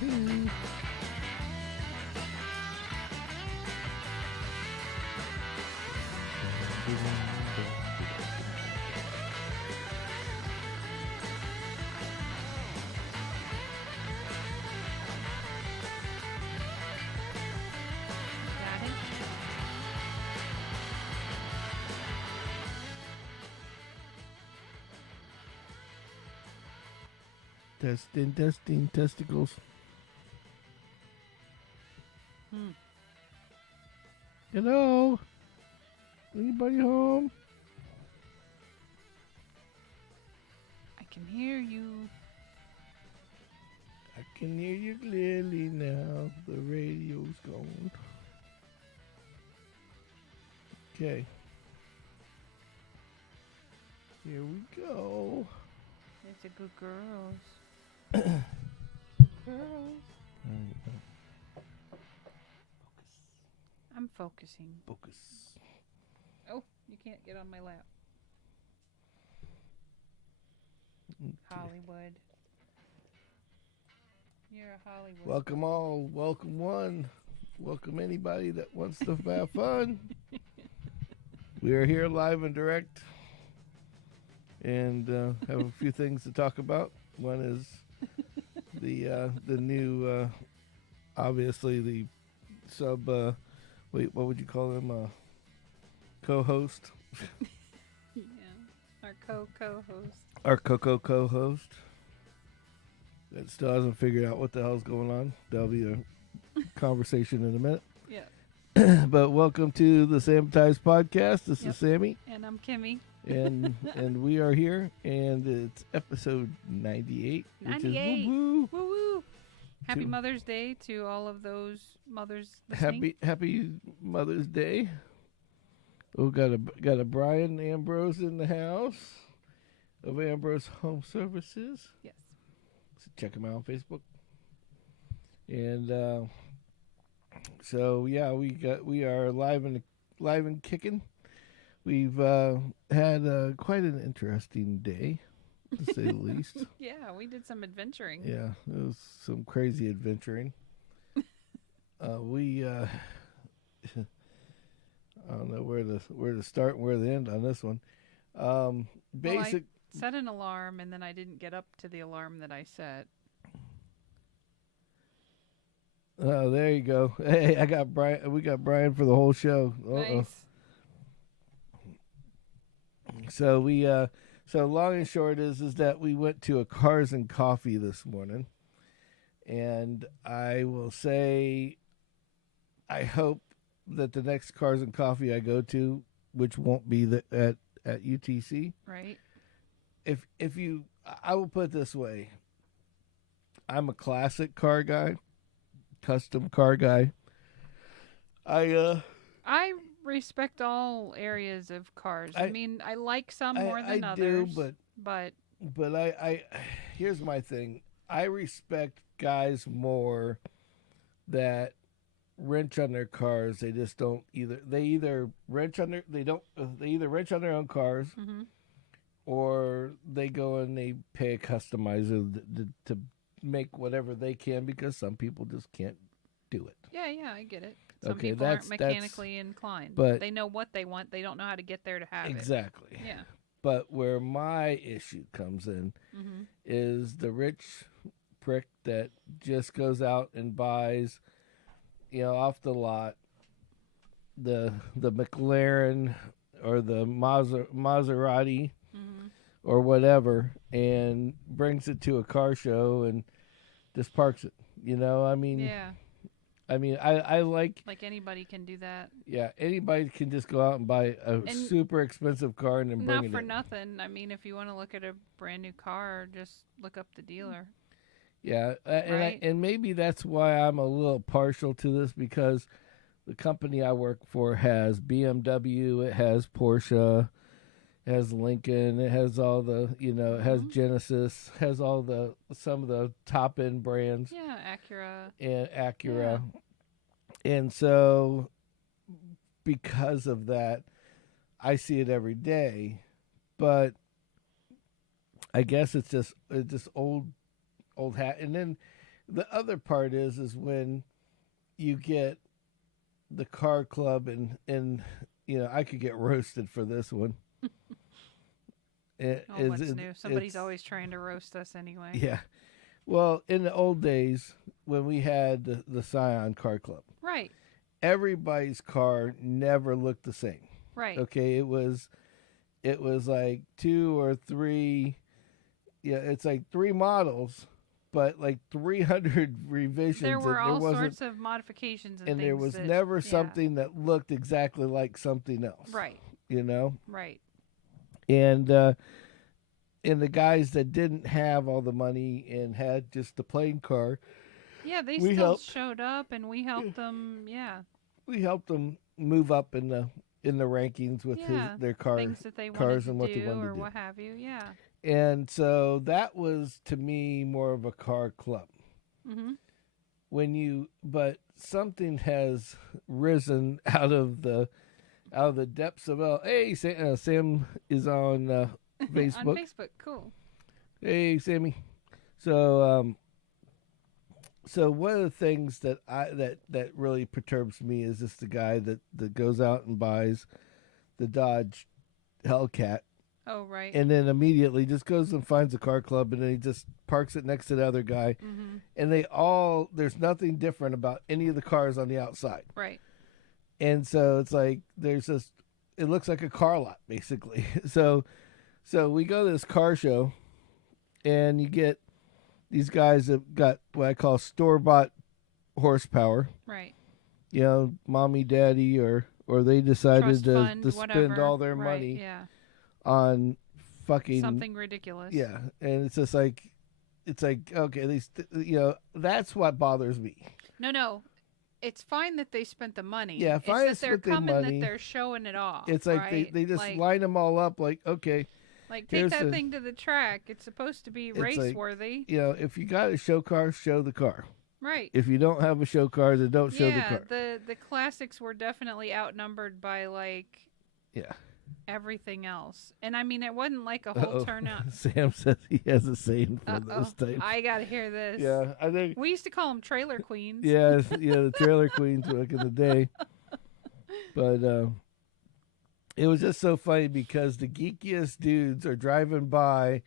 2. Got it? Testing, testicles. Hello? Anybody home? I can hear you. I can hear you clearly now. The radio's gone. Okay. Here we go. It's a good girls. Girls. I'm focusing. Focus. Oh, you can't get on my lap. Okay. Hollywood. You're a Hollywood. Welcome all. Welcome one. Welcome anybody that wants to have fun. We are here live and direct, and have a few things to talk about. One is the new, obviously the sub. Wait, what would you call him? Co-host. Yeah, our co-host. Our co-host. That still hasn't figured out what the hell's going on. That'll be a conversation in a minute. Yeah. But welcome to the Sammitized Podcast. This is Sammy. And I'm Kimmy. And we are here, and it's episode 98. 98. Which is woo-woo. Woo-woo. Happy To- Mother's Day to all of those mothers listening. Happy Mother's Day. Oh, got a Brian Ambrose in the house of Ambrose Home Services. Yes. So check him out on Facebook. And so yeah, we are live and kicking. We've had quite an interesting day, to say the least. Yeah, we did some adventuring. Yeah, it was some crazy adventuring. We I don't know where to start and where to end on this one. Basic. I set an alarm, and then I didn't get up to the alarm that I set. Oh, there you go. Hey, I got Brian. We got Brian for the whole show. Uh-oh. Nice. So we so long and short is that we went to a Cars and Coffee this morning, and I will say, I hope that the next Cars and Coffee I go to, which won't be at UTC, Right. if you, I will put it this way, I'm a classic car guy, custom car guy. I respect all areas of cars. I mean, I like some more than I others. do, but I here's my thing. I respect guys more that wrench on their cars. They just don't either wrench on their they either wrench on their own cars, mm-hmm. or they go and they pay a customizer to make whatever they can, because some people just can't do it. Yeah, I get it. Some Okay, people aren't mechanically inclined. but they know what they want. They don't know how to get there to have exactly. it. Yeah. But where my issue comes in Mm-hmm. is the rich prick that just goes out and buys, off the lot, the McLaren or the Maserati Mm-hmm. or whatever, and brings it to a car show and just parks it. Yeah. I like anybody can do that. Yeah, anybody can just go out and buy a super expensive car and then bring it in. Not for nothing. I mean, if you want to look at a brand new car, just look up the dealer. Yeah, Right? and maybe that's why I'm a little partial to this, because the company I work for has BMW, it has Porsche, it has Lincoln, it has all the, it has Genesis, has some of the top end brands. Yeah, Acura. And Acura. Yeah. And so because of that, I see it every day. But I guess it's just old hat. And then the other part is when you get the car club and I could get roasted for this one. What's new? Somebody's always trying to roast us anyway. Yeah. Well, in the old days when we had the Scion Car Club, right, everybody's car never looked the same. Right. Okay, it was like 2 or 3. Yeah, it's like 3 models, but like 300 revisions. There were all sorts of modifications and things. There was never something that looked exactly like something else. Right. Right. And the guys that didn't have all the money and had just the plain car. Yeah, they still showed up, and we helped them. Yeah. We helped them move up in the rankings with their things that they cars wanted and what to they do wanted or to do. what have you. Yeah. And so that was to me more of a car club. Mm-hmm. But something has risen out of the depths of hey, Sam is on Facebook. On Facebook, cool. Hey, Sammy. So so one of the things that that really perturbs me is just the guy that goes out and buys the Dodge Hellcat. Oh, right. And then immediately just goes and finds a car club, and then he just parks it next to the other guy. Mm-hmm. And there's nothing different about any of the cars on the outside. Right. And so it's like it looks like a car lot, basically. So we go to this car show, and you get these guys that got what I call store-bought horsepower. Right. Mommy, daddy, or they decided to spend all their right, money yeah. on fucking something ridiculous. Yeah, and it's just like, okay, at least that's what bothers me. No, it's fine that they spent the money. Yeah, fine. It's that they're coming, that they're showing it off. It's like right? they just line them all up. Like, okay, like take that thing to the track. It's supposed to be race worthy. If you got a show car, show the car. Right. If you don't have a show car, then don't show the car. The classics were definitely outnumbered by everything else. And I mean, it wasn't like a whole turnout. Sam says he has a saying for those types. I gotta hear this. Yeah, I think we used to call them trailer queens. Yeah, the trailer queens back in the day. But it was just so funny because the geekiest dudes are driving by,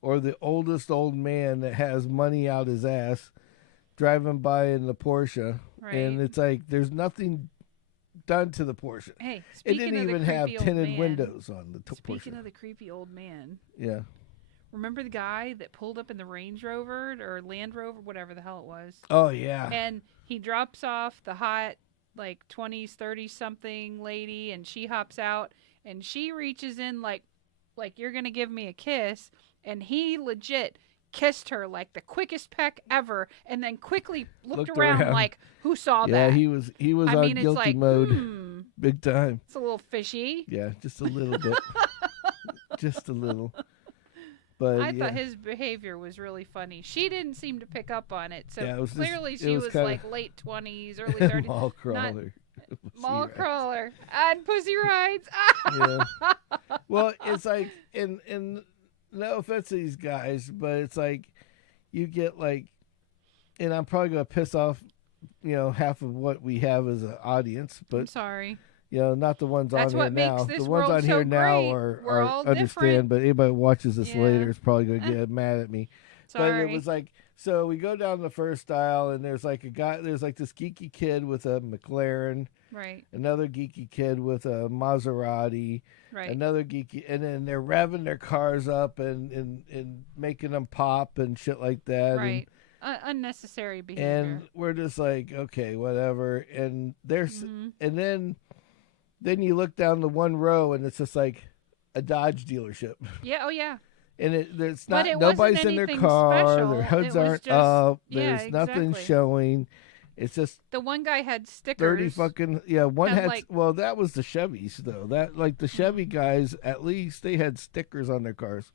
or the oldest old man that has money out his ass driving by in the Porsche, right. And it's like there's nothing done to the Porsche. Hey, it didn't even have tinted windows on the Porsche. Speaking of the creepy old man, yeah. Remember the guy that pulled up in the Range Rover or Land Rover, whatever the hell it was? Oh yeah. And he drops off the hot 20s, 30s something lady, and she hops out, and she reaches in like you're gonna give me a kiss, and he legit kissed her like the quickest peck ever, and then quickly looked around like, who saw that? Yeah, he was on guilty mode, big time. It's a little fishy. Yeah, just a little bit, just a little. But I thought his behavior was really funny. She didn't seem to pick up on it, so clearly she was like late 20s, early 30s. Mall crawler. Mall crawler and pussy rides. Yeah. Well, it's like, and no offense to these guys, but it's like you get and I'm probably gonna piss off, half of what we have as an audience. But I'm sorry. Not the ones on here now. The ones on here now are understand, different. but anybody who watches this later is probably gonna get mad at me. Sorry. But it was like, so we go down the first aisle, and there's like a guy. There's like this geeky kid with a McLaren. Right. Another geeky kid with a Maserati. Right. Another geeky, and then they're revving their cars up and making them pop and shit like that. Right. Unnecessary behavior. And we're just like, okay, whatever. And there's, and then you look down the one row, and it's just like a Dodge dealership. Yeah. Oh yeah. And it's not, nobody's in their car. Special. Their hoods aren't up. There's nothing showing. It's just the one guy had stickers. 30 fucking one had well, that was the Chevys though. That the Chevy guys, at least they had stickers on their cars.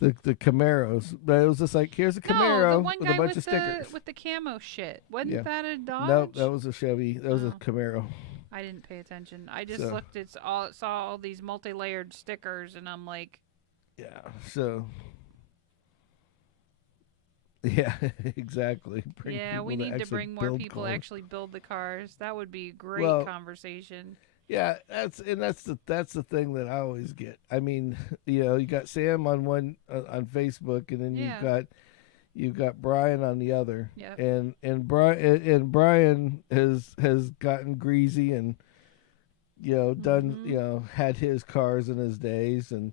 The Camaros, but it was just like, here's a Camaro the one with guy a bunch of stickers with the camo shit. Wasn't that a Dodge? Nope, that was a Chevy. That was a Camaro. I didn't pay attention. I just looked at saw all these multi-layered stickers, and I'm like, yeah. So Yeah, exactly. Bring Yeah, people we that need to actually bring more build people cars. actually build the cars. That would be a great Well, conversation. yeah, that's the thing that I always get. I mean, you got Sam on one on Facebook, and then Yeah. you've got Brian on the other, Yep. and Brian has gotten greasy and done Mhm. had his cars in his days, and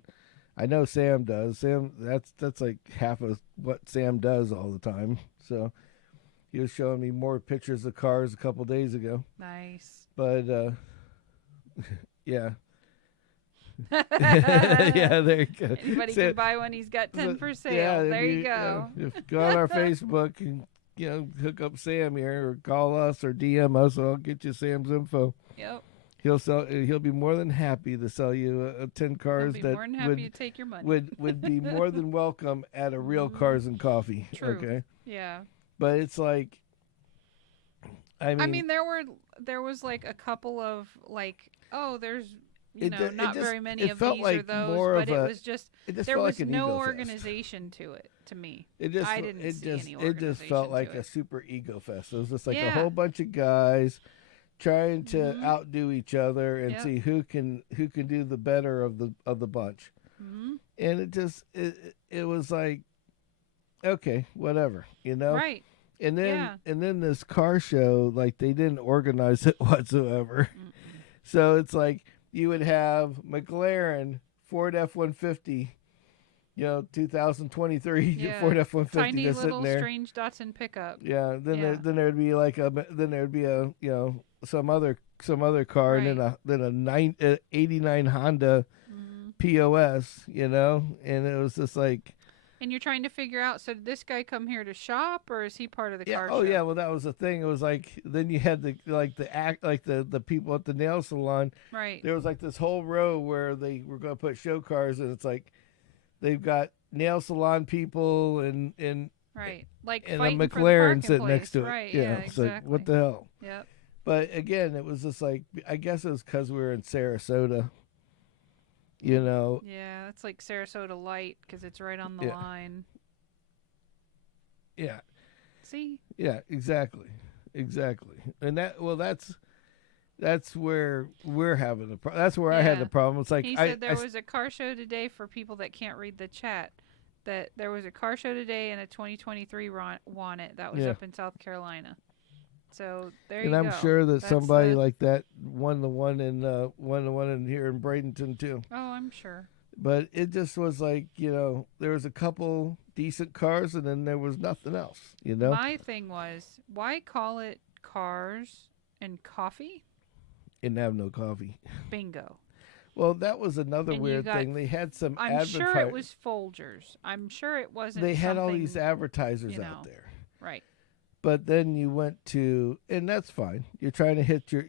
I know Sam does. Sam, that's like half of what Sam does all the time. So he was showing me more pictures of cars a couple days ago, Nice. but yeah. Yeah, there you go. Anybody So, can buy one. He's got 10 for yeah, sale. There you go. if you go on our Facebook and hook up Sam here, or call us, or DM us, I'll get you Sam's info. Yep. He'll be more than happy to sell you 10 He'll cars be that more than happy to take your money. would be more than welcome at a real Mhm. Cars and Coffee. True. Okay, Yeah. but it's like, I mean, there was like a couple of like, oh, there's it not just very many it of felt these like or those, more but of it a was just it just there felt was like an no ego fest. organization to it to me. It I didn't see any it just felt organization like to a it. super ego fest. It was just like a Yeah. whole bunch of guys trying to Mhm. outdo each other and Yep. see who can do the better of the bunch. Mhm. And it was like, okay, whatever, Right. And then Yeah. this car show, like, they didn't organize it whatsoever. Mm-mm. So it's like you would have McLaren, Ford F-150, 2023 Yeah. Ford F-150 Tiny just little sitting there. strange Datsun pickup. Yeah, Yeah. then there'd be like a some other car, Right. and then a 89 Honda Mhm. POS, and it was just like, And you're trying to figure out, so did this guy come here to shop or is he part of the yeah, car oh show? yeah, well, that was the thing. It was like, then you had the people at the nail salon. Right. There was like this whole row where they were going to put show cars, and it's like they've got nail salon people and Right. Like a fighting for the McLaren parking sitting next place. to it. Right. Yeah, Yeah, it's like, exactly. what the hell? Yep. But again, it was just like, I guess it was because we were in Sarasota, Yeah, it's like Sarasota Light because it's right on the Yeah. line. Yeah, See? yeah, exactly, and that's where we're having that's where I had Yeah. the problem. It's like He said there was a car show today for people that can't read the chat. That there was a car show today and a 2023 won it. That was Yeah. up in South Carolina. So there and you I'm go. sure that That's somebody the- like that won the one in here in Bradenton too. Oh, I'm sure. But it just was like, there was a couple decent cars, and then there was nothing else. My thing was, why call it cars and coffee? Didn't have no coffee. Bingo. Well, that was another And you weird got- thing. They had some I'm sure it was Folgers. I'm sure it wasn't. They had all something- these advertisers you out know. there. Right. But then you went to, and that's fine. You're trying to hit your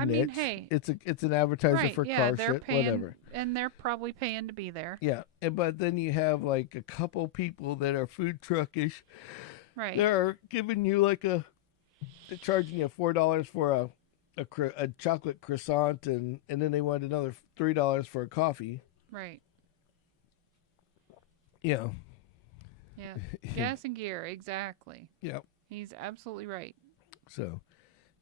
I niche. mean, hey. It's an advertiser Right. for Yeah, car they're shit, paying, whatever. and they're probably paying to be there. Yeah, but then you have like a couple people that are food truckish. Right. They're giving you they're charging you $4 for a chocolate croissant, and then they want another $3 for a coffee. Right. Yeah. Yeah. Gas and gear. Exactly. Yeah. He's absolutely right. So,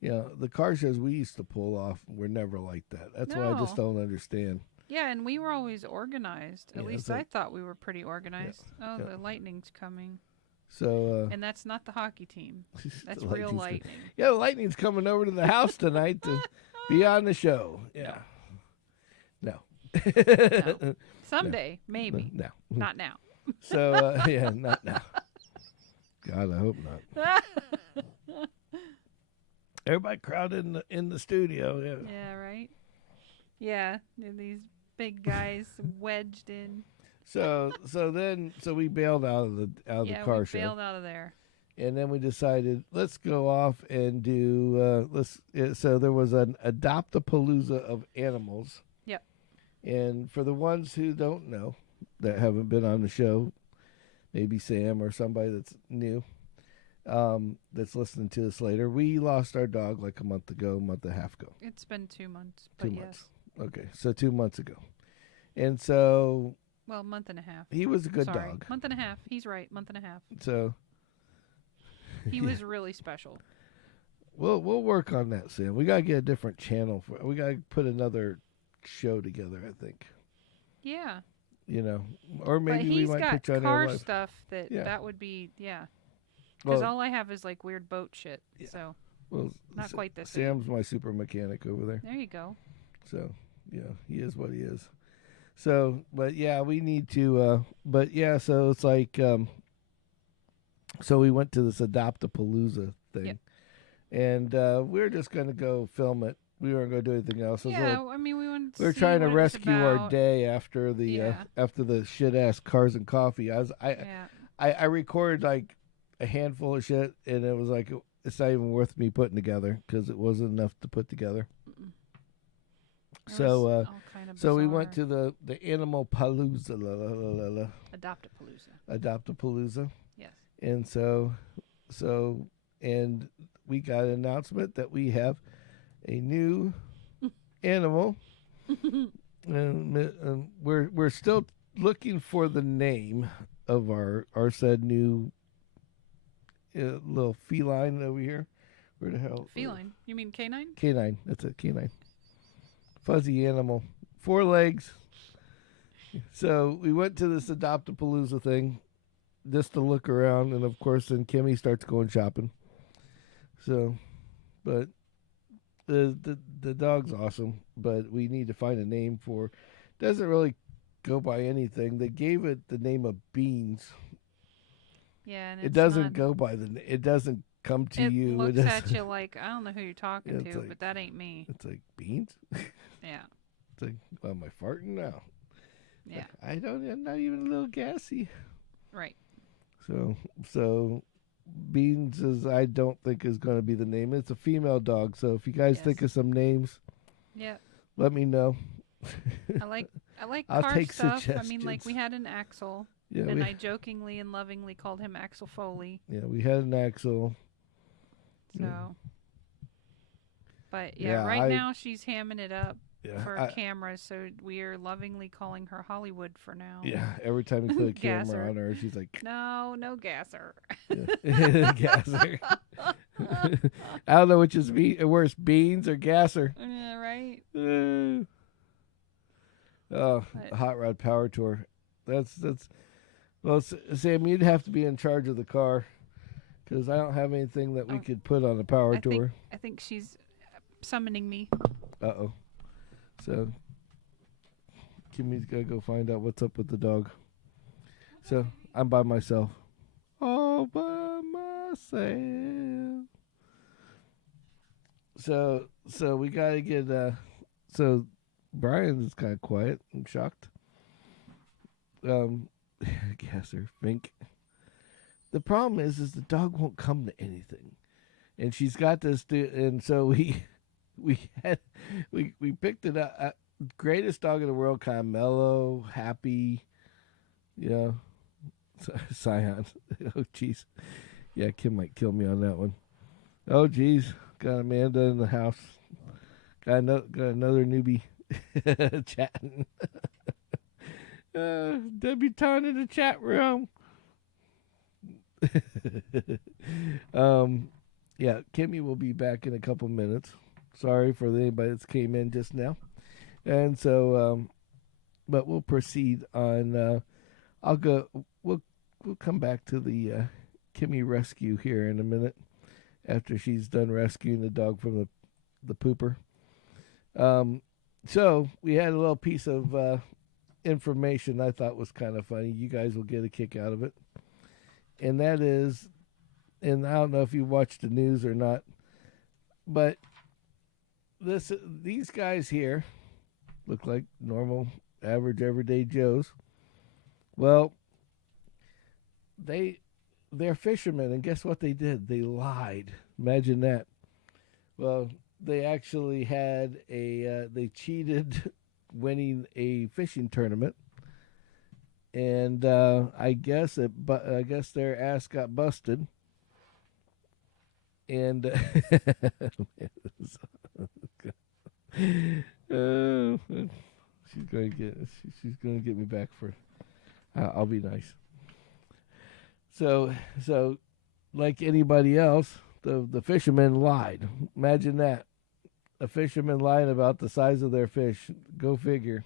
the car shows we used to pull off were never like that. That's why I just No. don't understand. Yeah, and we were always organized. At Yeah, least it's like- I thought we were pretty organized. Oh, yeah. the lightning's coming. So, And that's not the hockey team. That's the real Lightning's lightning. Yeah, the Lightning's coming over to the house tonight to be on the show. Yeah. No. No. Someday, maybe. No. Not now. So, yeah, not now. God, I hope not. Everybody crowded in the studio. Yeah. Yeah, right? Yeah, these big guys wedged in. So we bailed out of the Yeah, car we show, bailed out of there. and then we decided, let's go off and do so there was an adopt-a-palooza of animals. Yep. And for the ones who don't know, that haven't been on the show, maybe Sam or somebody that's new, that's listening to us later, we lost our dog like a month and a half ago. It's been 2 months, but 2 yes. months. Okay, so 2 months ago. And so Well, month and a half. he was a good Sorry. dog. Month and a half. He's right. Month and a half. So He was really special. We'll work on that soon. We gotta get a different channel we gotta put another show together. I think. Yeah. Or maybe But we he's might got put you on car air live. stuff that Yeah. that would be Because Well, all I have is like weird boat shit. Yeah. So well, not quite this. Sam's my super mechanic over there. There you go. So he is what he is. So, but yeah, we need to. But yeah, so it's like. So we went to this Adopt-A-Palooza thing, Yep. and we were just gonna go film it. We weren't gonna do anything else. It was a Yeah, little- I mean, we wanted to we were see trying to what it was rescue our about. day after the Yeah. shit ass cars and coffee. Yeah. I recorded like a handful of shit, and it was like it's not even worth me putting together because it wasn't enough to put together. Mm-mm. It So was all kind of so we went bizarre. to the Animal Palooza, Adopt-A-Palooza. Adopt-A-Palooza, Yes. and so and we got an announcement that we have a new animal, and we're still looking for the name of our said new little feline over here. Where the hell? Feline. You mean canine? Canine. That's a canine. Fuzzy animal. 4 legs. So we went to this Adopt-A-Palooza thing just to look around, and of course then Kimmy starts going shopping. So, but the dog's awesome, but we need to find a name for. Doesn't really go by anything. They gave it the name of Beans. Yeah, and It it's doesn't not- go by it doesn't come to It you. looks doesn't- at you like I don't know who you're talking Yeah, it's to, like- but that ain't me. It's like Beans. Yeah. It's like, well, am I farting now? Yeah. I'm not even a little gassy. Right. So Beans I don't think is going to be the name. It's a female dog. So if you guys Yes. think of some names, Yeah. let me know. I like I'll car take stuff. I mean, like suggestions. we had an Axel, Yeah, and we, I jokingly and lovingly called him Axel Foley. we had an Axel. So, Yeah. but Yeah, right I- now she's hamming it up Yeah, for cameras. So we are lovingly calling her Hollywood for now. yeah. Every time you put a Gasser. camera on her, she's like, No gasser. gasser. I don't know which is worse, Beans or Gasser. Yeah, right. Oh, But- Hot Rod Power Tour. That's well, Sam, you'd have to be in charge of the car because I don't have anything that we Oh, could put on a power I tour. think she's summoning me. Uh-oh. So Kimmy's got to go find out what's up with the dog. So I'm by myself. All by myself. So we got to get so Brian's kind of quiet. I'm shocked. Gasser, Fink. The problem is the dog won't come to anything, and she's got this. And so we picked it up. Greatest dog in the world, kind of mellow, happy. Scion. Oh jeez, yeah, Kim might kill me on that one. Oh jeez, got Amanda in the house. Got another newbie chatting. Debutante in the chat room. Yeah, Kimmy will be back in a couple minutes. Sorry for anybody that came in just now. And so, but we'll proceed on. We'll come back to the Kimmy rescue here in a minute after she's done rescuing the dog from the pooper. So we had a little piece of information I thought was kind of funny. You guys will get a kick out of it. And that is, and I don't know if you watched the news or not, but these guys here look like normal, average, everyday Joes. Well, they're fishermen, and guess what they did? They lied. Imagine that. Well, they actually had they cheated winning a fishing tournament, and I guess their ass got busted, and she's gonna get me back for. I'll be nice. So like anybody else, the fishermen lied. Imagine that. A fisherman lying about the size of their fish. Go figure.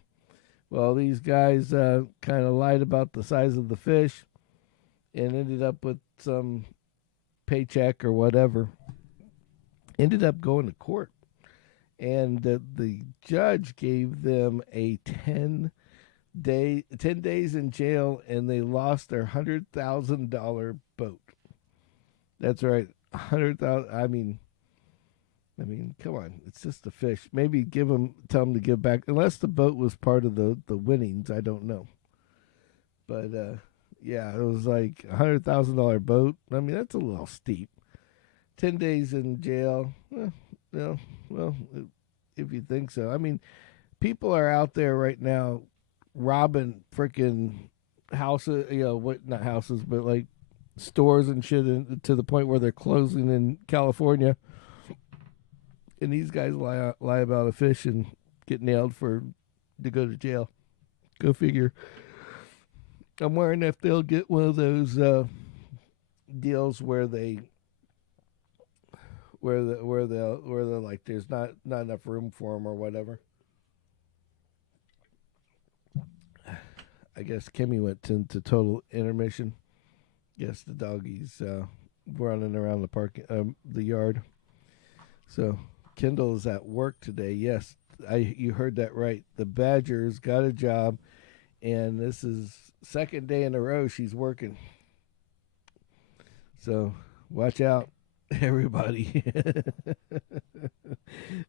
Well, these guys kind of lied about the size of the fish and ended up with some paycheck or whatever. Ended up going to court. And the judge gave them a 10 days in jail, and they lost their $100,000 boat. That's right, 100,000. I mean, come on, it's just a fish. Maybe tell them to give back, unless the boat was part of the winnings. I don't know, but yeah, it was like $100,000 boat. I mean, that's a little steep. 10 days in jail. Well, if you think so. I mean, people are out there right now robbing freaking houses, not houses, but like stores and shit, to the point where they're closing in California. And these guys lie about a fish and get nailed to go to jail. Go figure. I'm wondering if they'll get one of those deals where they're like there's not enough room for them or whatever. I guess Kimmy went into total intermission. Yes, the doggies running around the yard. So Kendall is at work today. Yes, you heard that right. The Badgers got a job, and this is second day in a row she's working. So watch out, everybody.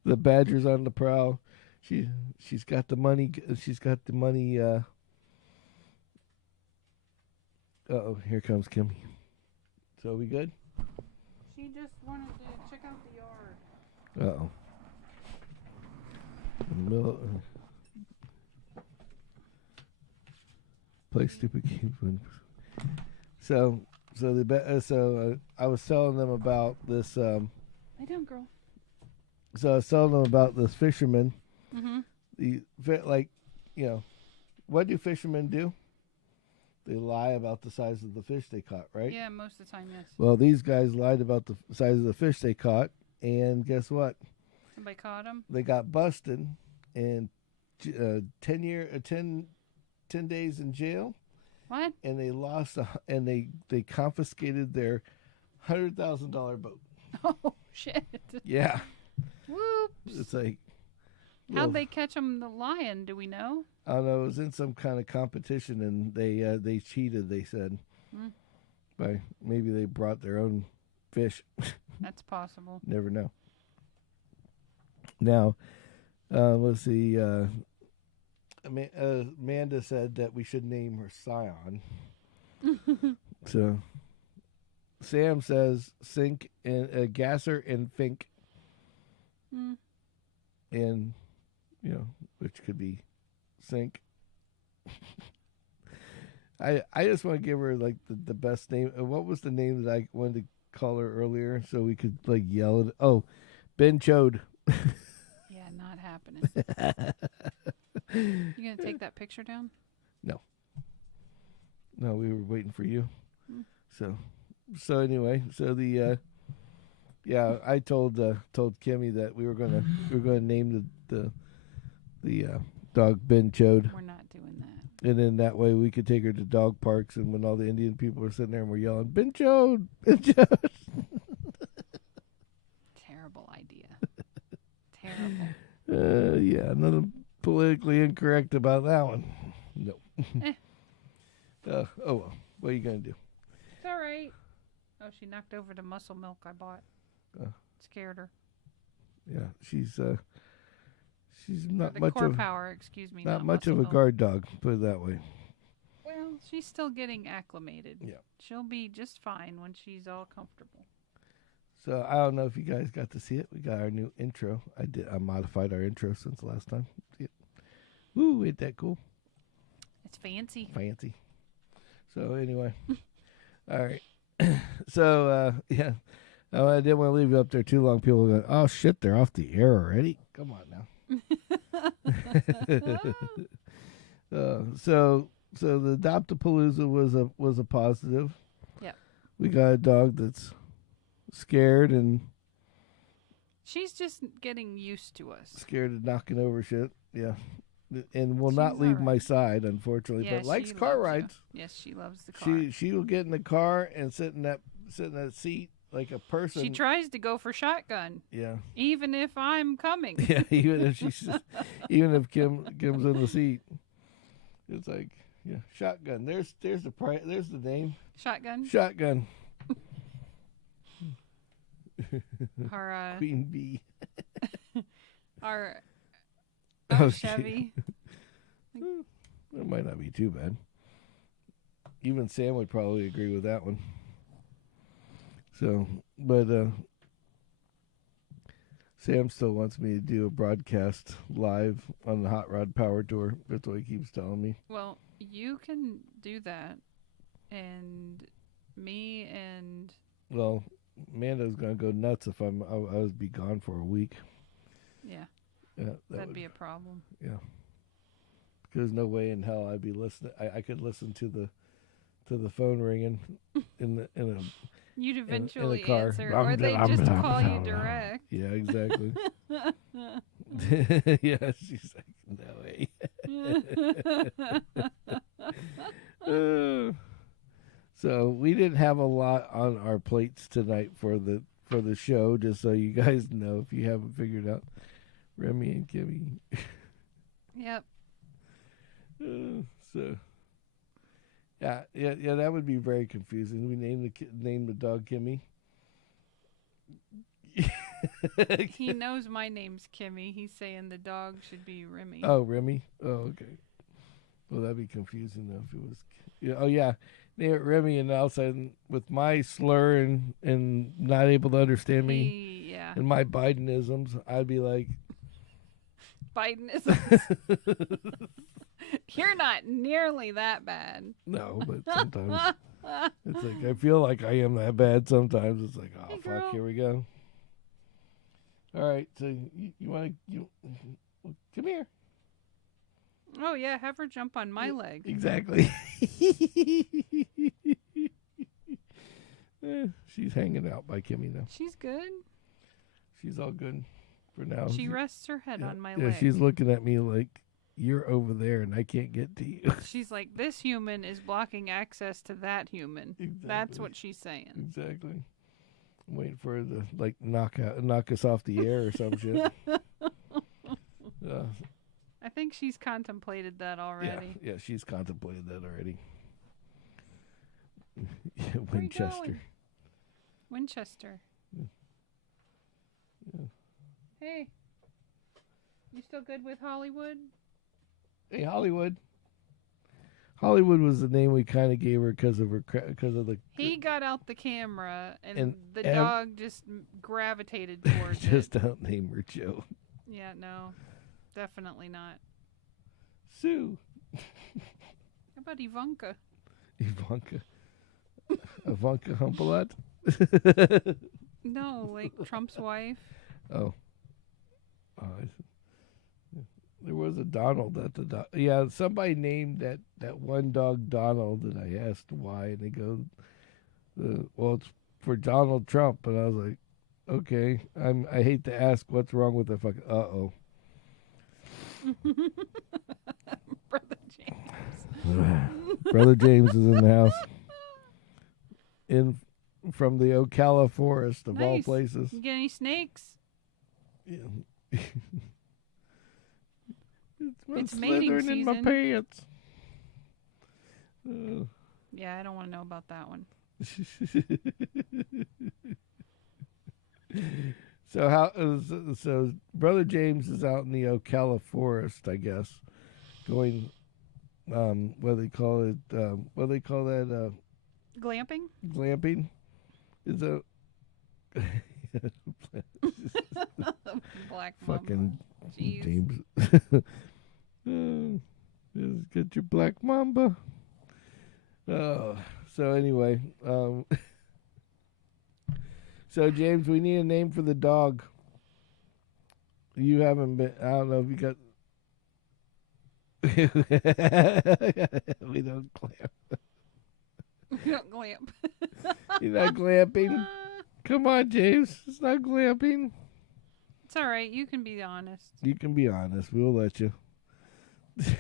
The Badgers on the prowl. She's got the money. She's got the money. Here comes Kimmy. So we good? She just wanted to check out the yard. Play stupid games. So I was telling them about this. Lay down, girl. So I was telling them about this fisherman. Mm-hmm. What do fishermen do? They lie about the size of the fish they caught, right? Yeah, most of the time, yes. Well, these guys lied about the size of the fish they caught, and guess what? Somebody caught them. They got busted, and 10 days in jail. What? And they lost, and they confiscated their $100,000 boat. Oh shit! Yeah. Whoops! It's like, how'd they catch them lying? Do we know? I don't know. It was in some kind of competition, and they cheated. They said, maybe they brought their own fish. That's possible. Never know. Now, let's see. Amanda said that we should name her Scion. So, Sam says Sink and Gasser and Fink. And, which could be Sink. I just want to give her like the best name. What was the name that I wanted to call her earlier so we could like yell it? Oh, Ben Chode. Yeah, not happening. You gonna take that picture down? No, we were waiting for you. So anyway, I told Kimmy that we were gonna name the dog Ben Chode. We're not doing that. And then that way we could take her to dog parks, and when all the Indian people are sitting there and we're yelling, Ben Chode, Ben Chode. Terrible idea. Terrible. Yeah, nothing politically incorrect about that one. No. Oh well, what are you gonna do? It's all right. Oh, she knocked over the muscle milk I bought. Scared her. Yeah, she's not the much core of power. Excuse me. not much of a muscle milk. guard dog. Put it that way. Well, she's still getting acclimated. Yeah, she'll be just fine when she's all comfortable. So I don't know if you guys got to see it. We got our new intro. I modified our intro since last time. See it? Woo, ain't that cool? It's fancy. Fancy. So anyway, all right. So yeah, I didn't want to leave you up there too long. People are going, oh shit, they're off the air already. Come on now. So the Adopt-A-Palooza was a positive. Yep. we got a dog that's scared and She's just getting used to us. scared of knocking over shit. Yeah. And will She's not leave all my right. side, unfortunately, Yeah, but likes she car loves you. rides. Yes, she loves the car. She will get in the car and sit in that seat like a person. She tries to go for shotgun, Yeah. even if I'm coming. Yeah, even if Kim's in the seat. It's like, yeah, shotgun. There's the name. Shotgun. Shotgun. Our Queen Bee. our Oh, Chevy. That might not be too bad. Even Sam would probably agree with that one. So, but Sam still wants me to do a broadcast live on the Hot Rod Power Tour. That's what he keeps telling me. Well, you can do that, and me and Well, Amanda's gonna go nuts if I would be gone for a week. yeah, Yeah, that'd be a problem. Yeah. There's no way in hell I'd be listening. I could listen to the phone ringing in a You'd eventually car. answer, or they just call you direct. Yeah, exactly. Yeah, she's like, no way. So we didn't have a lot on our plates tonight for the show. Just so you guys know, if you haven't figured out, Remy and Kimmy. Yep. So. Yeah, that would be very confusing. We name the dog Kimmy. He knows my name's Kimmy. He's saying the dog should be Remy. Oh, Remy. Oh, okay. Well, that'd be confusing though if it was. Yeah. Oh, yeah. Name it Remy, and all of a sudden, with my slur and not able to understand me, Yeah. and my Bidenisms, I'd be like, Bidenisms. You're not nearly that bad. no, but sometimes it's like I feel like I am that bad. Sometimes it's like, oh Hey, fuck, girl. here we go. All right, so you want to come here? Oh yeah, have her jump on my leg. Exactly. She's hanging out by Kimmy now. She's good. She's all good for now. She rests her head on my Yeah, leg. she's looking at me like, you're over there and I can't get to you. She's like, this human is blocking access to that human. Exactly. That's what she's saying. Exactly. I'm waiting for her to like knock us off the air or some shit. I think she's contemplated that already. Yeah, she's contemplated that already. Yeah, Where you Winchester. going? Winchester. Yeah. Hey, you still good with Hollywood? Hey, Hollywood. Hollywood was the name we kind of gave her because of the. He got out the camera, and And the dog just gravitated towards just it. don't name her Joe. Yeah, no, definitely not. Sue. How about Ivanka? Ivanka. Ivanka Humpalot. No, like Trump's wife. Oh. There was a Donald at the yeah. Somebody named that one dog Donald, and I asked why, and they go, "Well, it's for Donald Trump." And I was like, "Okay." I hate to ask what's wrong with the fucking. Uh-oh. Brother James. Brother James is in the house. From the Ocala forest of all Nice. places. You get any snakes? Yeah. It's mating slithering in my season. pants. Yeah, I don't want to know about that one. So Brother James is out in the Ocala forest, I guess, going what do they call it? What do they call that? Glamping? Glamping? Is a Black mamba. fucking Jeez. James. Just get your black mamba. So anyway, so James, we need a name for the dog. You haven't been. I don't know if you got. We don't clamp. You don't glamp. You're not glamping. Come on, James. It's not glamping. It's all right. You can be honest. You can be honest. We'll let you.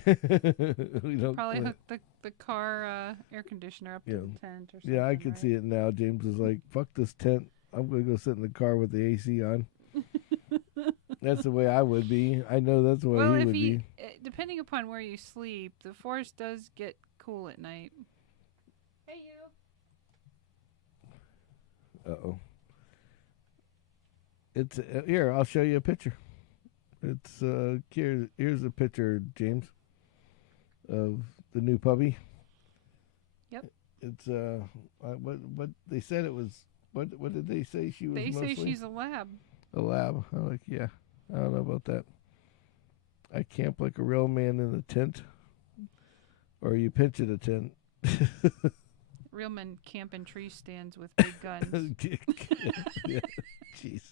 We don't Probably hook the car air conditioner up to the tent or something. Yeah, I can see it now. James is like, fuck this tent. I'm going to go sit in the car with the AC on. That's the way I would be. I know that's the way he would be. Depending upon where you sleep, the forest does get cool at night. Hey, you. Uh-oh. It's here. I'll show you a picture. It's here's a picture, James, of the new puppy. Yep. It's what they said it was. What did they say she was? They mostly? say she's a lab. A lab. I'm like, yeah. I don't know about that. I camp like a real man in a tent, or you pinch at a tent. Real men camp in tree stands with big guns. Yeah. Jesus.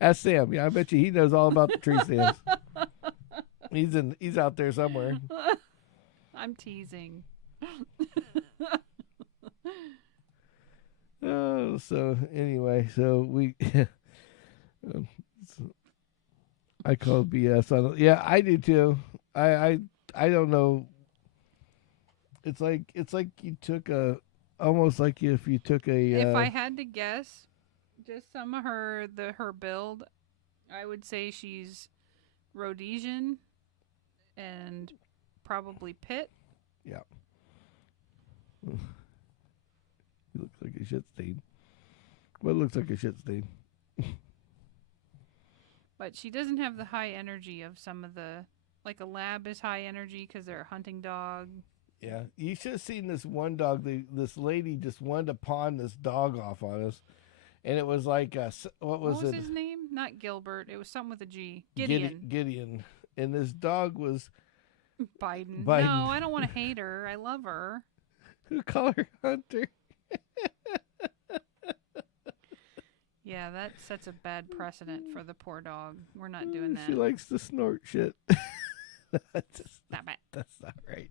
Ask Sam. Yeah, I bet you he knows all about the tree stands. He's out there somewhere. I'm teasing. Oh, so anyway, so we I call BS on it. Yeah, I do too. I don't know. It's like you took almost like if you took a. If I had to guess, just some of her build, I would say she's Rhodesian and probably Pit. Yeah. He looks like a shit stain. What looks like a shit stain? But she doesn't have the high energy of some of the, like a lab is high energy because they're a hunting dog. Yeah, you should have seen this one dog. This lady just wanted to pawn this dog off on us, and it was like what was it? His name? Not Gilbert. It was something with a G. Gideon. Gideon, and this dog was Biden. No, I don't want to hate her. I love her. Call her Hunter. Yeah, that sets a bad precedent for the poor dog. We're not doing that. She likes to snort shit. Stop it. That's not right.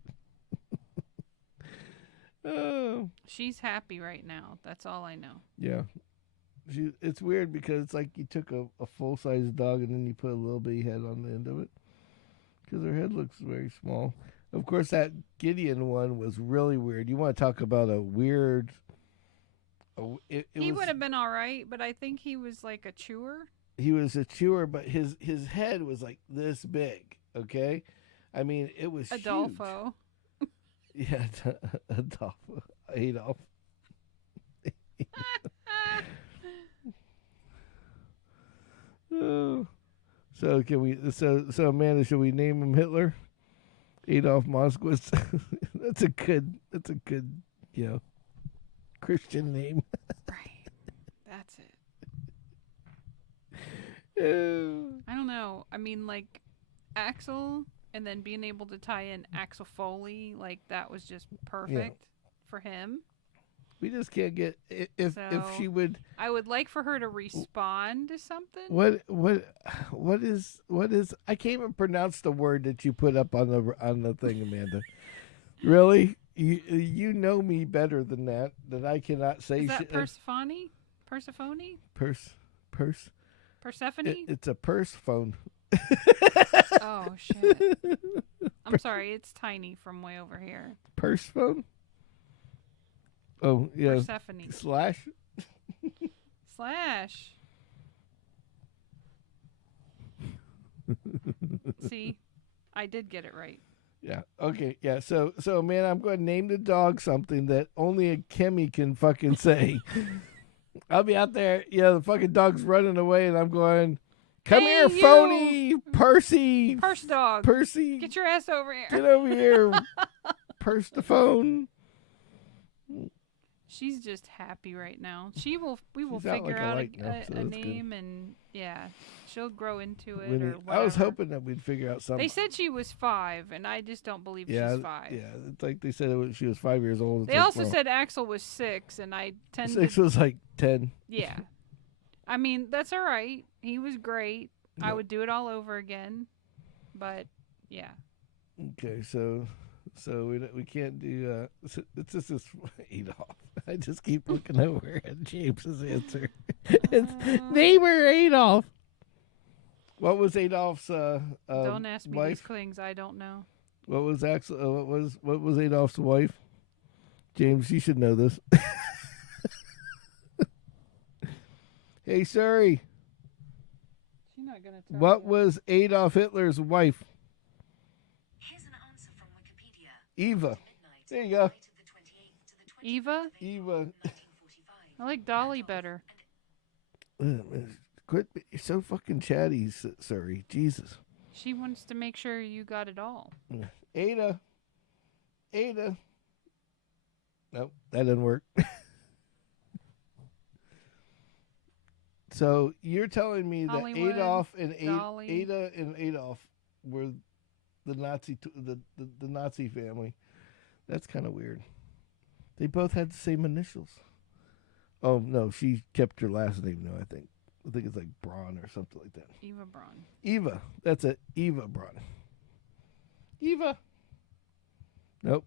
Oh. She's happy right now. That's all I know. Yeah. It's weird because it's like you took a full-size dog and then you put a little bitty head on the end of it. Because her head looks very small. Of course, that Gideon one was really weird. You want to talk about a weird... He would have been all right, but I think he was like a chewer. He was a chewer, but his head was like this big, okay? I mean, it was Adolfo. Huge. Yeah, Adolfo. Adolf. Oh. So can we? So Amanda, should we name him Hitler? Adolf Moskowitz. That's a good. Christian name. Right. That's it. I don't know. I mean, like Axel, and then being able to tie in Axel Foley, like that was just perfect for him. We just can't get if she would. I would like for her to respond to something. What is? I can't even pronounce the word that you put up on the thing, Amanda. Really? You know me better than that. That I cannot say. Is that Persephone? Persephone? Persephone? It's a purse phone. Oh shit! I'm sorry. It's tiny from way over here. Purse phone. Oh yeah. Persephone. Slash. See, I did get it right. Yeah. Okay. Yeah. So, man, I'm going to name the dog something that only a Kimmy can fucking say. I'll be out there. Yeah, the fucking dog's running away, and I'm going, "Come here, you. phony, Percy, Purse dog, Percy, get your ass over here. Get over here, purse the phone." She's just happy right now. We will She's figure out a name, and she'll grow into it or whatever. I was hoping that we'd figure out something. They said she was 5, and I just don't believe she's 5. Yeah, it's like they said she was 5 years old. They also said Axel was 6, and I tend 6 was like 10. Yeah. I mean, that's all right. He was great. No. I would do it all over again. But, yeah. Okay, so So we can't do. It's just this Adolf. I just keep looking over at James's answer. It's neighbor Adolf. What was Adolf's Don't ask me wife? these things I don't know. What was actually what was Adolf's wife? James, you should know this. Hey, sorry. She's not gonna tell What you. was Adolf Hitler's wife? Here's an answer from Wikipedia. Eva. There you go. Eva? Eva. I like Dolly better. Quit. You're so fucking chatty, sorry. Jesus. She wants to make sure you got it all. Ada. Nope, that didn't work. So you're telling me that Hollywood, Adolf and Dolly. Ada and Adolf were the the Nazi family. That's kind of weird. They both had the same initials. Oh no, she kept her last name though. I think it's like Braun or something like that. Eva Braun. Eva. That's it. Eva Braun. Eva. Nope.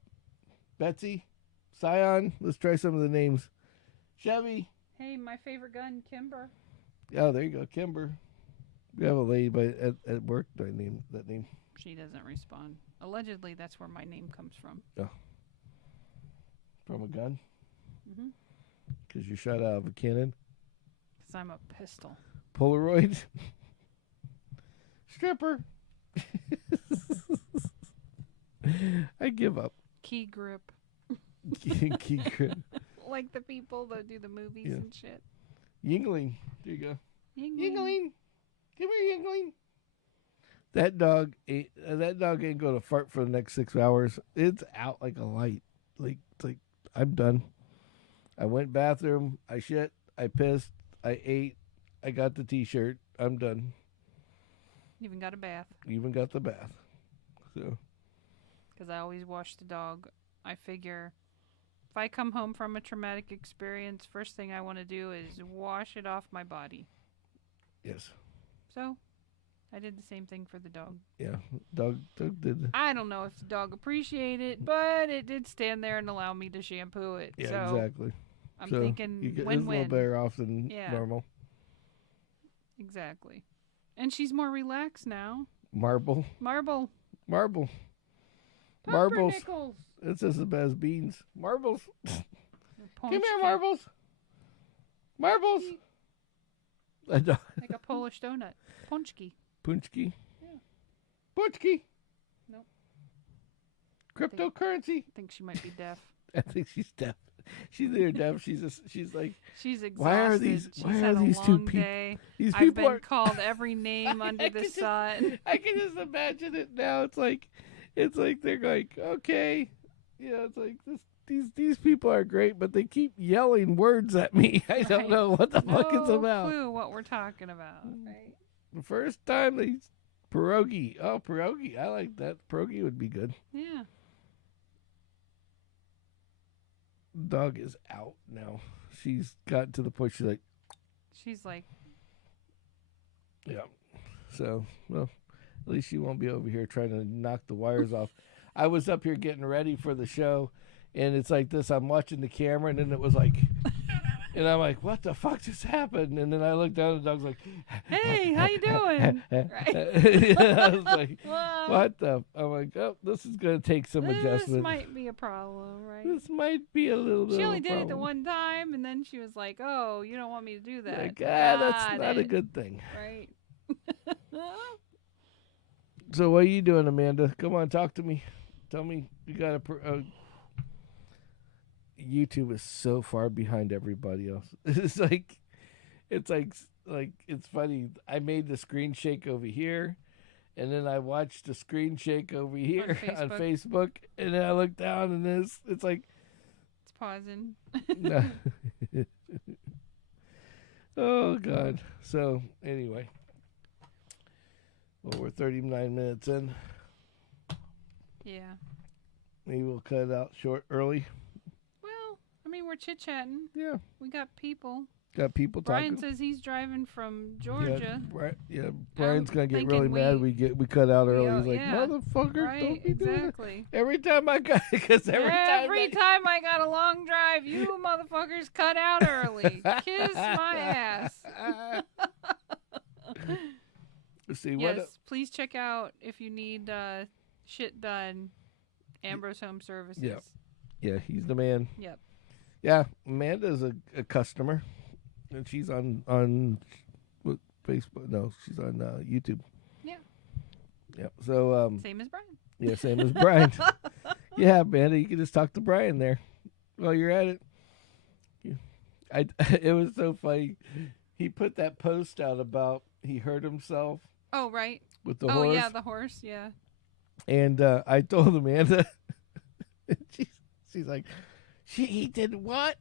Betsy. Scion. Let's try some of the names. Chevy. Hey, my favorite gun, Kimber. Oh, there you go. Kimber. We have a lady at work that name that name. She doesn't respond. Allegedly, that's where my name comes from. Oh. From a gun? Mm-hmm. Because you shot out of a cannon? Because I'm a pistol. Polaroid? Stripper? I give up. Key grip. Key grip. Like the people that do the movies Yeah. and shit. Yingling. There you go. Yingling. Come here, Yingling. That dog ain't gonna fart for the next 6 hours. It's out like a light. It's like I'm done. I went bathroom. I shit. I pissed. I ate. I got the T-shirt. I'm done. Even got a bath. Even got the bath. So. Because I always wash the dog. I figure if I come home from a traumatic experience, first thing I want to do is wash it off my body. Yes. So I did the same thing for the dog. Yeah. Dog did. I don't know if the dog appreciated it, but it did stand there and allow me to shampoo it. Yeah, so exactly. I'm so thinking it's a win-win. little better off than Yeah. normal. Exactly. And she's more relaxed now. Marble. Marbles. Marbles. It's just as bad as beans. Marbles. Come here, Marbles. Marbles. Like a Polish donut. Ponchki. Punchki. Yeah. Punchki. Nope. Cryptocurrency. I think she might be deaf. I think she's deaf. She's either deaf. She's like. She's exhausted. Why are these? She's Why had are these a two long people? day. These I've people been are called every name under the sun. I can just imagine it now. It's like they're like, okay, yeah. It's like these people are great, but they keep yelling words at me. I don't know what the fuck it's about. No clue what we're talking about. Right? The first time they pierogi. Oh, pierogi. I like that. Pierogi would be good. Yeah. Dog is out now. She's gotten to the point She's like, yeah. So, well, at least she won't be over here trying to knock the wires off. I was up here getting ready for the show, and it's like this. I'm watching the camera, and then it was like, and I'm like, what the fuck just happened? And then I look down, and the dog's like, hey, how you doing? Right? I was like, Well, what the? I'm like, oh, this is going to take some adjustment. This might be a problem, right? This might be a little bit She of only a did it the problem. one time, and then she was like, oh, you don't want me to do that. Like, that's Got not a it. good thing. Right. So what are you doing, Amanda? Come on, talk to me. Tell me you got YouTube is so far behind everybody else. It's like it's funny. I made the screen shake over here, and then I watched the screen shake over here on Facebook, and then I look down, and it's like It's pausing. no. Oh God. So anyway. Well, we're 39 minutes in. Yeah. Maybe we'll cut it out short early. Well, I mean, we're chit-chatting. Yeah. We got people. Got people Brian talking. says he's driving from Georgia. Brian's gonna get really thinking mad. We cut out early. He's like, yeah. motherfucker, Right, don't be doing it. exactly. Every time I got, because Every time I got a long drive, you motherfuckers cut out early. Kiss my ass. See Yes, what? please check out if you need shit done. Ambrose Home Services. Yep. Yeah, he's the man. Yep. Yeah, Amanda's a customer, and she's on what, Facebook. No, she's on YouTube. Yeah. Yep. So Same as Brian. yeah, same as Brian. Yeah, Amanda, you can just talk to Brian there while you're at it. It was so funny. He put that post out about he hurt himself. Oh, right. With the horse. Oh, yeah, the horse, yeah. And I told Amanda, she's like, he did what?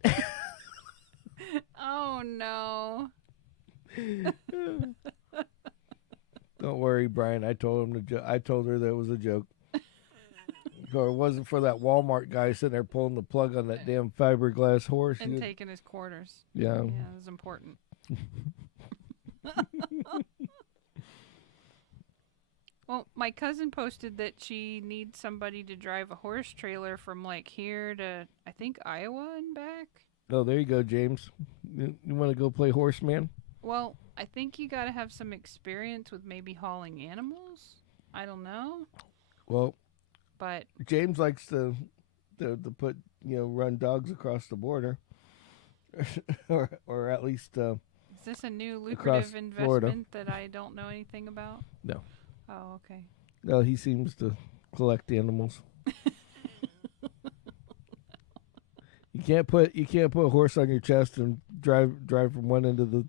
Oh, no. Don't worry, Brian. I told him I told her that it was a joke. Or it wasn't for that Walmart guy sitting there pulling the plug on that damn fiberglass horse. And taking his quarters. Yeah. Yeah, it was important. Well, my cousin posted that she needs somebody to drive a horse trailer from like here to, I think, Iowa and back. Oh, there you go, James. You want to go play horseman? Well, I think you got to have some experience with maybe hauling animals. I don't know. Well, but James likes to put, run dogs across the border. or at least is this a new lucrative investment Florida. that I don't know anything about? No. Oh, okay. No, he seems to collect animals. You can't put a horse on your chest and drive from one end of the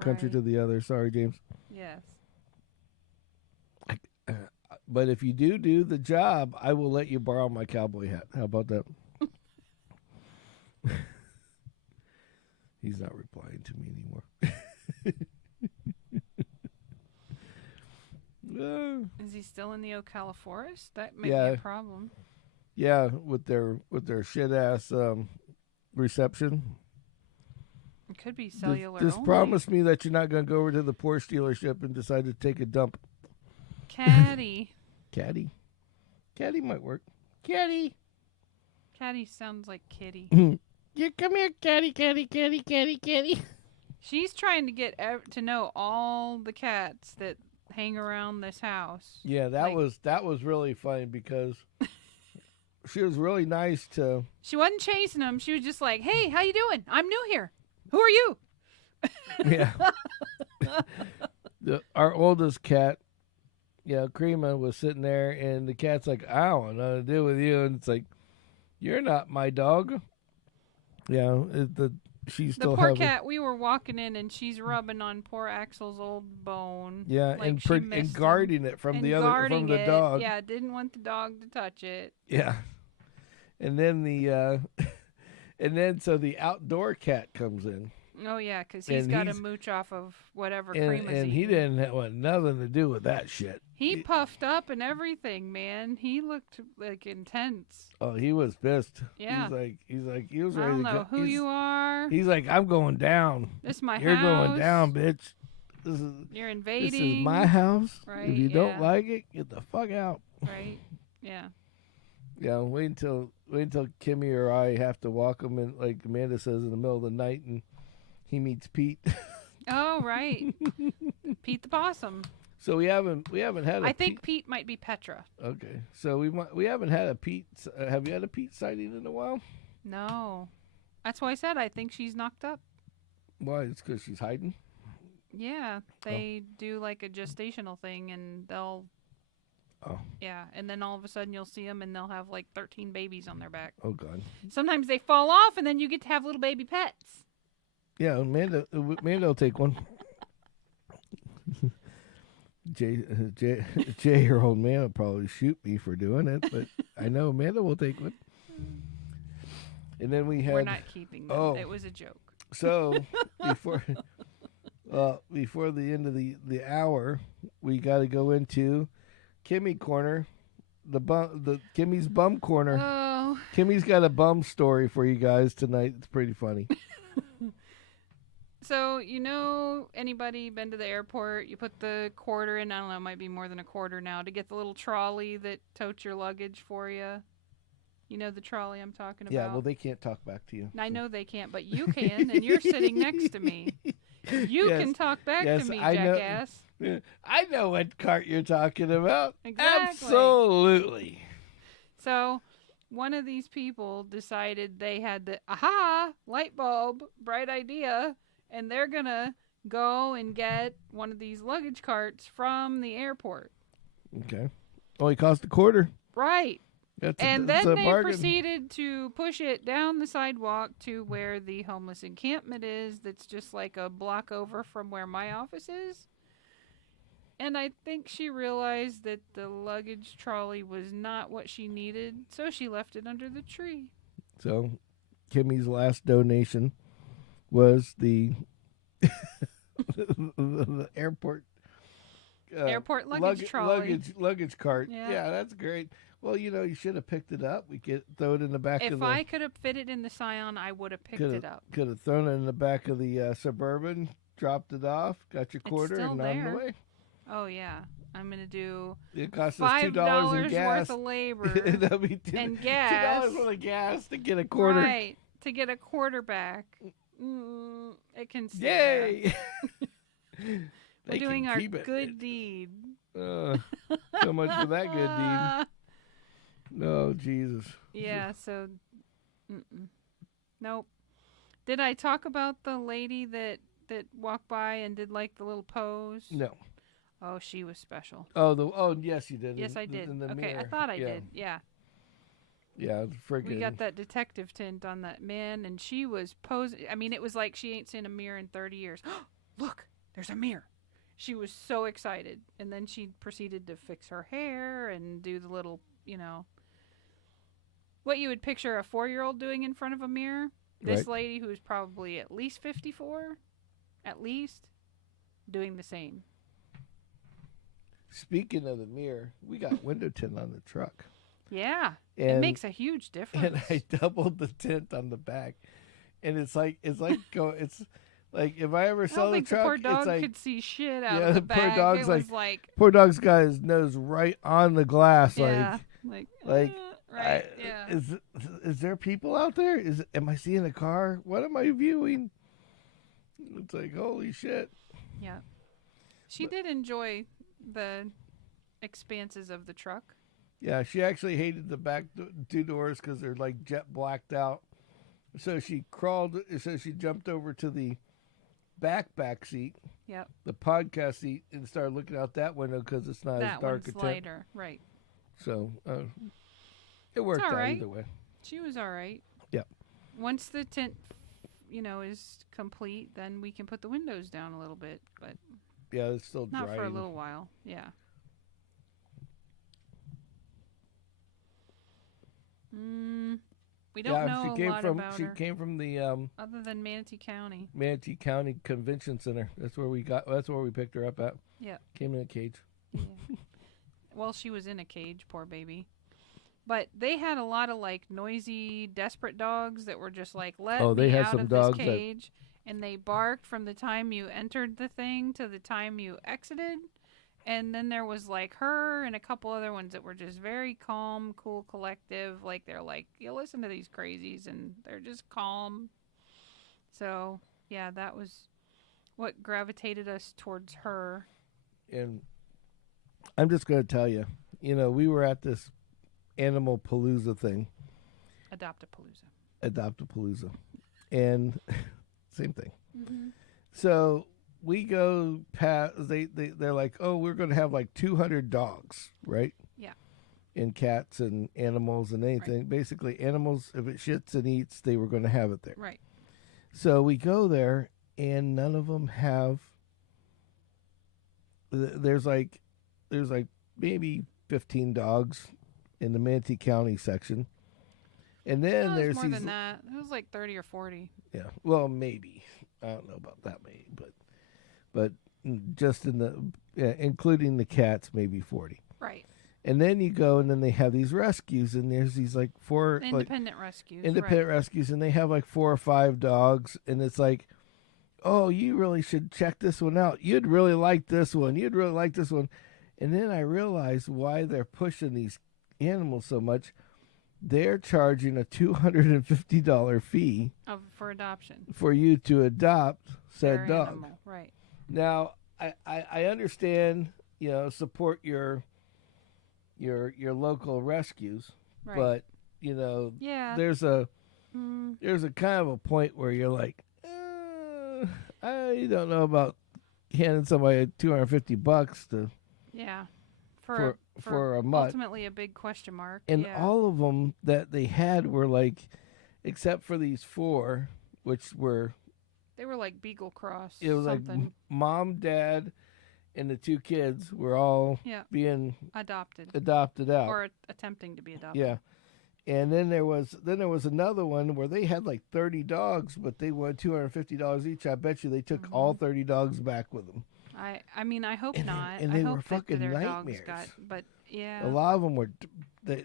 country Right. to the other. Sorry, James. Yes. But if you do the job, I will let you borrow my cowboy hat. How about that? He's not replying to me anymore. Is he still in the Ocala forest? That may be Yeah. a problem. Yeah, with their shit ass reception. It could be cellular Just only. promise me that you're not going to go over to the Porsche dealership and decide to take a dump. Caddy. Caddy might work. Caddy. Caddy sounds like kitty. Yeah, come here, caddy. She's trying to get to know all the cats that hang around this house. Yeah, that was really funny because she was really nice to. She wasn't chasing them. She was just like, "Hey, how you doing? I'm new here. Who are you?" Yeah. Our oldest cat, Crema, was sitting there, and the cat's like, "I don't want nothing to do with you," and it's like, "You're not my dog." Yeah, she's still the poor having, cat. We were walking in, and she's rubbing on poor Axel's old bone. Yeah, like and guarding it from the dog. Yeah, didn't want the dog to touch it. Yeah, and then so the outdoor cat comes in. Oh yeah, because he's got to mooch off of whatever Crema's and he eating. didn't want nothing to do with that shit. He puffed up and everything, man. He looked like intense. Oh, he was pissed. Yeah. He's like he was I ready don't to know go. who you are. He's like, I'm going down. This is my You're house. going down, bitch. You're invading. This is my house. Right, If you don't yeah. like it, get the fuck out. Right. Yeah. Yeah, wait until Kimmy or I have to walk him in, like Amanda says, in the middle of the night, and he meets Pete. Oh, right. Pete the possum. So we haven't had. I think Pete might be Petra. Okay, so we haven't had a Pete. Have you had a Pete sighting in a while? No. That's why I said I think she's knocked up. Why? It's because she's hiding. Yeah, they do like a gestational thing, and they'll. Oh. Yeah, and then all of a sudden you'll see them, and they'll have like 13 babies on their back. Oh God. Sometimes they fall off, and then you get to have little baby pets. Yeah, Amanda will take one. Jay, her old man will probably shoot me for doing it, but I know Amanda will take one. And then we had. We're not keeping them. Oh. It was a joke. So before the end of the hour, we got to go into Kimmy corner, the Kimmy's bum corner. Oh. Kimmy's got a bum story for you guys tonight. It's pretty funny. So, anybody been to the airport? You put the quarter in, I don't know, it might be more than a quarter now, to get the little trolley that totes your luggage for you. You know the trolley I'm talking about? Yeah, well, they can't talk back to you. I know they can't, but you can, and you're sitting next to me. You Yes. can talk back Yes, to me, I know. jackass. I know what cart you're talking about. Exactly. Absolutely. So, one of these people decided they had the light bulb, bright idea, and they're going to go and get one of these luggage carts from the airport. Okay. Only cost a quarter. Right. And that's then a they bargain. proceeded to push it down the sidewalk to where the homeless encampment is. That's just like a block over from where my office is. And I think she realized that the luggage trolley was not what she needed, so she left it under the tree. So, Kimmy's last donation was the the airport Airport luggage trolley. luggage cart. Yeah. Yeah, that's great. Well, you should have picked it up. We could throw it in the back of If the. I could have fit it in the Scion, I would have picked it up. Could have thrown it in the back of the Suburban, dropped it off, got your quarter, still and on the there. way. Oh, yeah. I'm going to do It cost us $5 $2 in gas. worth of labor That'd be and gas. $2 worth of gas to get a quarter. Right. To get a quarterback. It can stay there. Yay! We're doing our good deed. So much for that good deed. No, Jesus. Yeah, so, nope. Did I talk about the lady that walked by and did like the little pose? No. Oh, she was special. Oh, yes, you did. Yes, I did. In the Okay, mirror. I thought I did. Yeah. Yeah, freaking. We got that detective tint on that man, and she was posing. I mean, it was like she ain't seen a mirror in 30 years. Look, there's a mirror. She was so excited. And then she proceeded to fix her hair and do the little, what you would picture a 4-year-old doing in front of a mirror. This Right. lady, who's probably at least 54, doing the same. Speaking of the mirror, we got window tint on the truck. Yeah, And, it makes a huge difference. And I doubled the tint on the back, and it's like if I ever I saw don't the think the truck, poor dog it's like could see shit out yeah, of the the poor bag. dog's It was like poor dog's got his nose right on the glass, yeah, right. Yeah. Is there people out there? Am I seeing a car? What am I viewing? It's like holy shit. Yeah. She did enjoy the expanses of the truck. Yeah, she actually hated the back two doors because they're like jet blacked out. So she jumped over to the back seat, Yep. the podcast seat, and started looking out that window because it's not That as dark a one's tint. lighter. Right. So it worked all out right. either way. She was all right. Yep. Once the tint, is complete, then we can put the windows down a little bit, but Yeah, it's still not drying. for a little while. Yeah. We don't know a lot about she her, came from the other than Manatee County. Manatee County Convention Center. That's where we picked her up at. Yeah. Came in a cage. Yeah. Well, she was in a cage, poor baby. But they had a lot of like noisy, desperate dogs that were just like, let they me had out some of dogs this that- cage. And they barked from the time you entered the thing to the time you exited. And then there was like her and a couple other ones that were just very calm, cool, collective. Like they're like, you listen to these crazies and they're just calm. So yeah, that was what gravitated us towards her. And I'm just going to tell you, we were at this Animal Palooza thing, Adopt-A-Palooza, and same thing. Mm-hmm. So we go past. They're like, oh, we're going to have like 200 dogs, right? Yeah. And cats and animals and anything. Right. Basically, animals. If it shits and eats, they were going to have it there. Right. So we go there, and none of them have. There's like maybe 15 dogs in the Manatee County section, and then No, it there's was more these. than that. It was like 30 or 40. Yeah, well, maybe I don't know about that many, but just in including the cats, maybe 40. Right. And then you go, and then they have these rescues, and there's these like four Independent rescues. independent rescues, and they have like 4 or 5 dogs, and it's like, oh, you really should check this one out. You'd really like this one. You'd really like this one. And then I realized why they're pushing these animals so much. They're charging a $250 fee for adoption for you to adopt said Their dog. animal, right? Now, I understand, support your local rescues, Right. but Yeah. there's a kind of a point where you're like, I don't know about handing somebody $250 to Yeah. for a mutt. Ultimately, a big question mark. And yeah. all of them that they had were like, except for these 4, which were, They were like Beagle Cross. it was something. like mom, dad, and the 2 kids were all being adopted out. Or attempting to be adopted. Yeah. And then there was another one where they had like 30 dogs, but they wanted $250 each. I bet you they took all 30 dogs back with them. I mean, I hope not. And I they hope were that fucking their nightmares. dogs but yeah. A lot of them were, they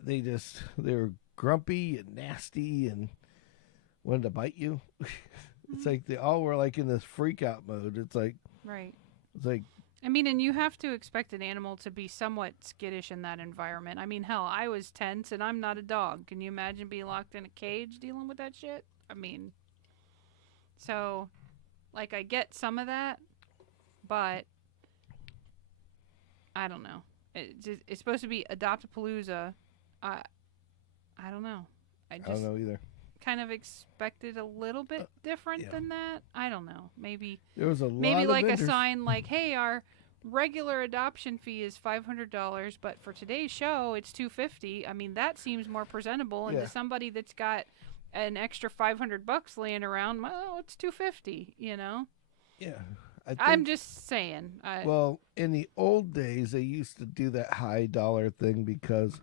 were grumpy and nasty and wanted to bite you. It's like they all were like in this freak out mode. It's like, right. It's like, I mean, and you have to expect an animal to be somewhat skittish in that environment. I mean, hell, I was tense and I'm not a dog. Can you imagine being locked in a cage dealing with that shit? I mean, so, like, I get some of that, but I don't know. It's supposed to be Adopt-A-Palooza. I don't know. I don't know either. kind of expected a little bit different than that. I don't know. Maybe there was a lot maybe of like vendors. a sign like, "Hey, our regular adoption fee is $500, but for today's show it's $250." I mean, that seems more presentable. And to somebody that's got an extra $500 laying around, well, it's $250. Yeah. I'm just saying. Well, in the old days, they used to do that high dollar thing because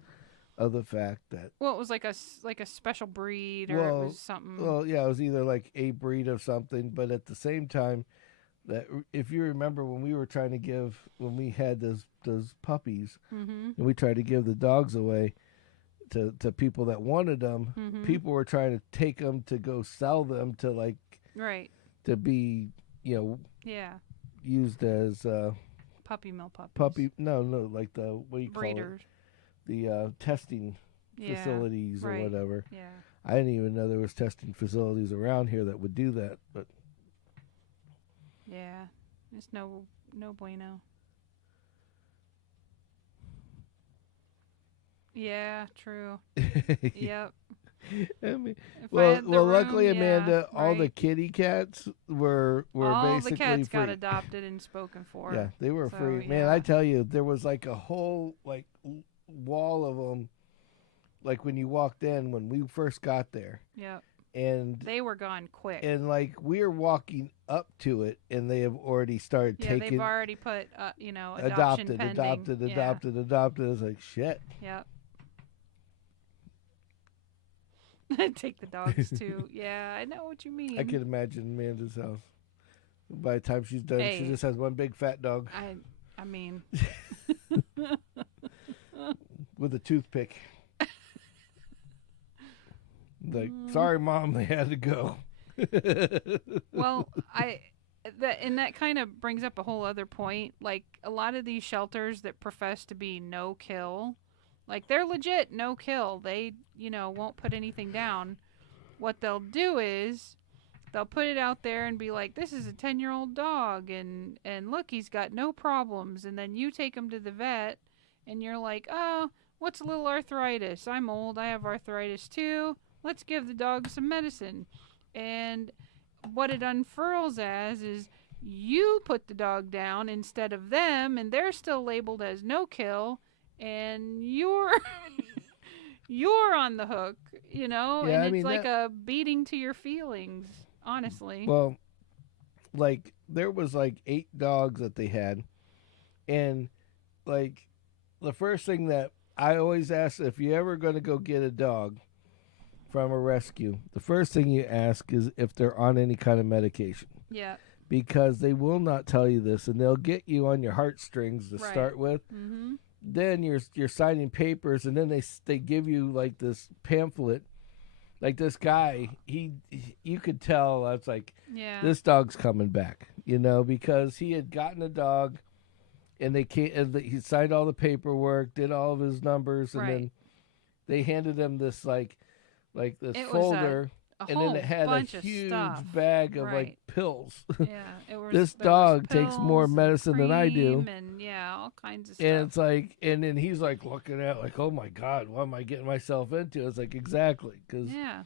of the fact that well, it was like a special breed, or it was something. Well, yeah, it was either like a breed of something, but at the same time, that if you remember when we were trying to when we had those puppies, and we tried to give the dogs away to people that wanted them, people were trying to take them to go sell them to like to be used as puppy mill puppies. Like the what do you breeders. call it? The testing facilities or whatever. Yeah. I didn't even know there was testing facilities around here that would do that, but yeah, it's no bueno. Yeah, true. Yep. I mean, If I had the room, luckily, Amanda, all right. the kitty cats were all basically the cats free. got adopted and spoken for. Yeah, they were So, free. Man, I tell you, there was like a whole like wall of them. Like when you walked in when we first got there. Yep. And they were gone quick. And like we're walking up to it, and they have already started taking. Yeah, they've already put adoption adopted. It's like shit. Yep. Take the dogs too. Yeah, I know what you mean. I can imagine Amanda's house. By the time she's done, Hey, she just has one big fat dog. I mean, with a toothpick. Like, sorry, Mom, they had to go. Well, that kind of brings up a whole other point. Like, a lot of these shelters that profess to be no kill, like, they're legit no kill. They, won't put anything down. What they'll do is they'll put it out there and be like, this is a 10-year-old dog, and look, he's got no problems. And then you take him to the vet, and you're like, oh, what's a little arthritis? I'm old. I have arthritis too. Let's give the dog some medicine. And what it unfurls as is you put the dog down instead of them, and they're still labeled as no kill, and you're on the hook, Yeah, and it's like a beating to your feelings, honestly. Well, like there was like 8 dogs that they had, and like the first thing that I always ask, if you're ever going to go get a dog from a rescue, the first thing you ask is if they're on any kind of medication. Yeah. Because they will not tell you this, and they'll get you on your heartstrings to start with. Mm-hmm. Then you're signing papers, and then they give you like this pamphlet like this guy, you could tell that's like Yeah. this dog's coming back, because he had gotten a dog, and he signed all the paperwork, did all of his numbers, and Right. then they handed him this like this It was folder, a and whole then it had a bunch of huge stuff. bag of Right. like pills. Yeah. It was, This there was dog takes more pills and medicine than I do. cream And yeah, all kinds of And stuff. it's like, and then he's like looking at like, oh my God, what am I getting myself into? It's like, exactly, because Yeah.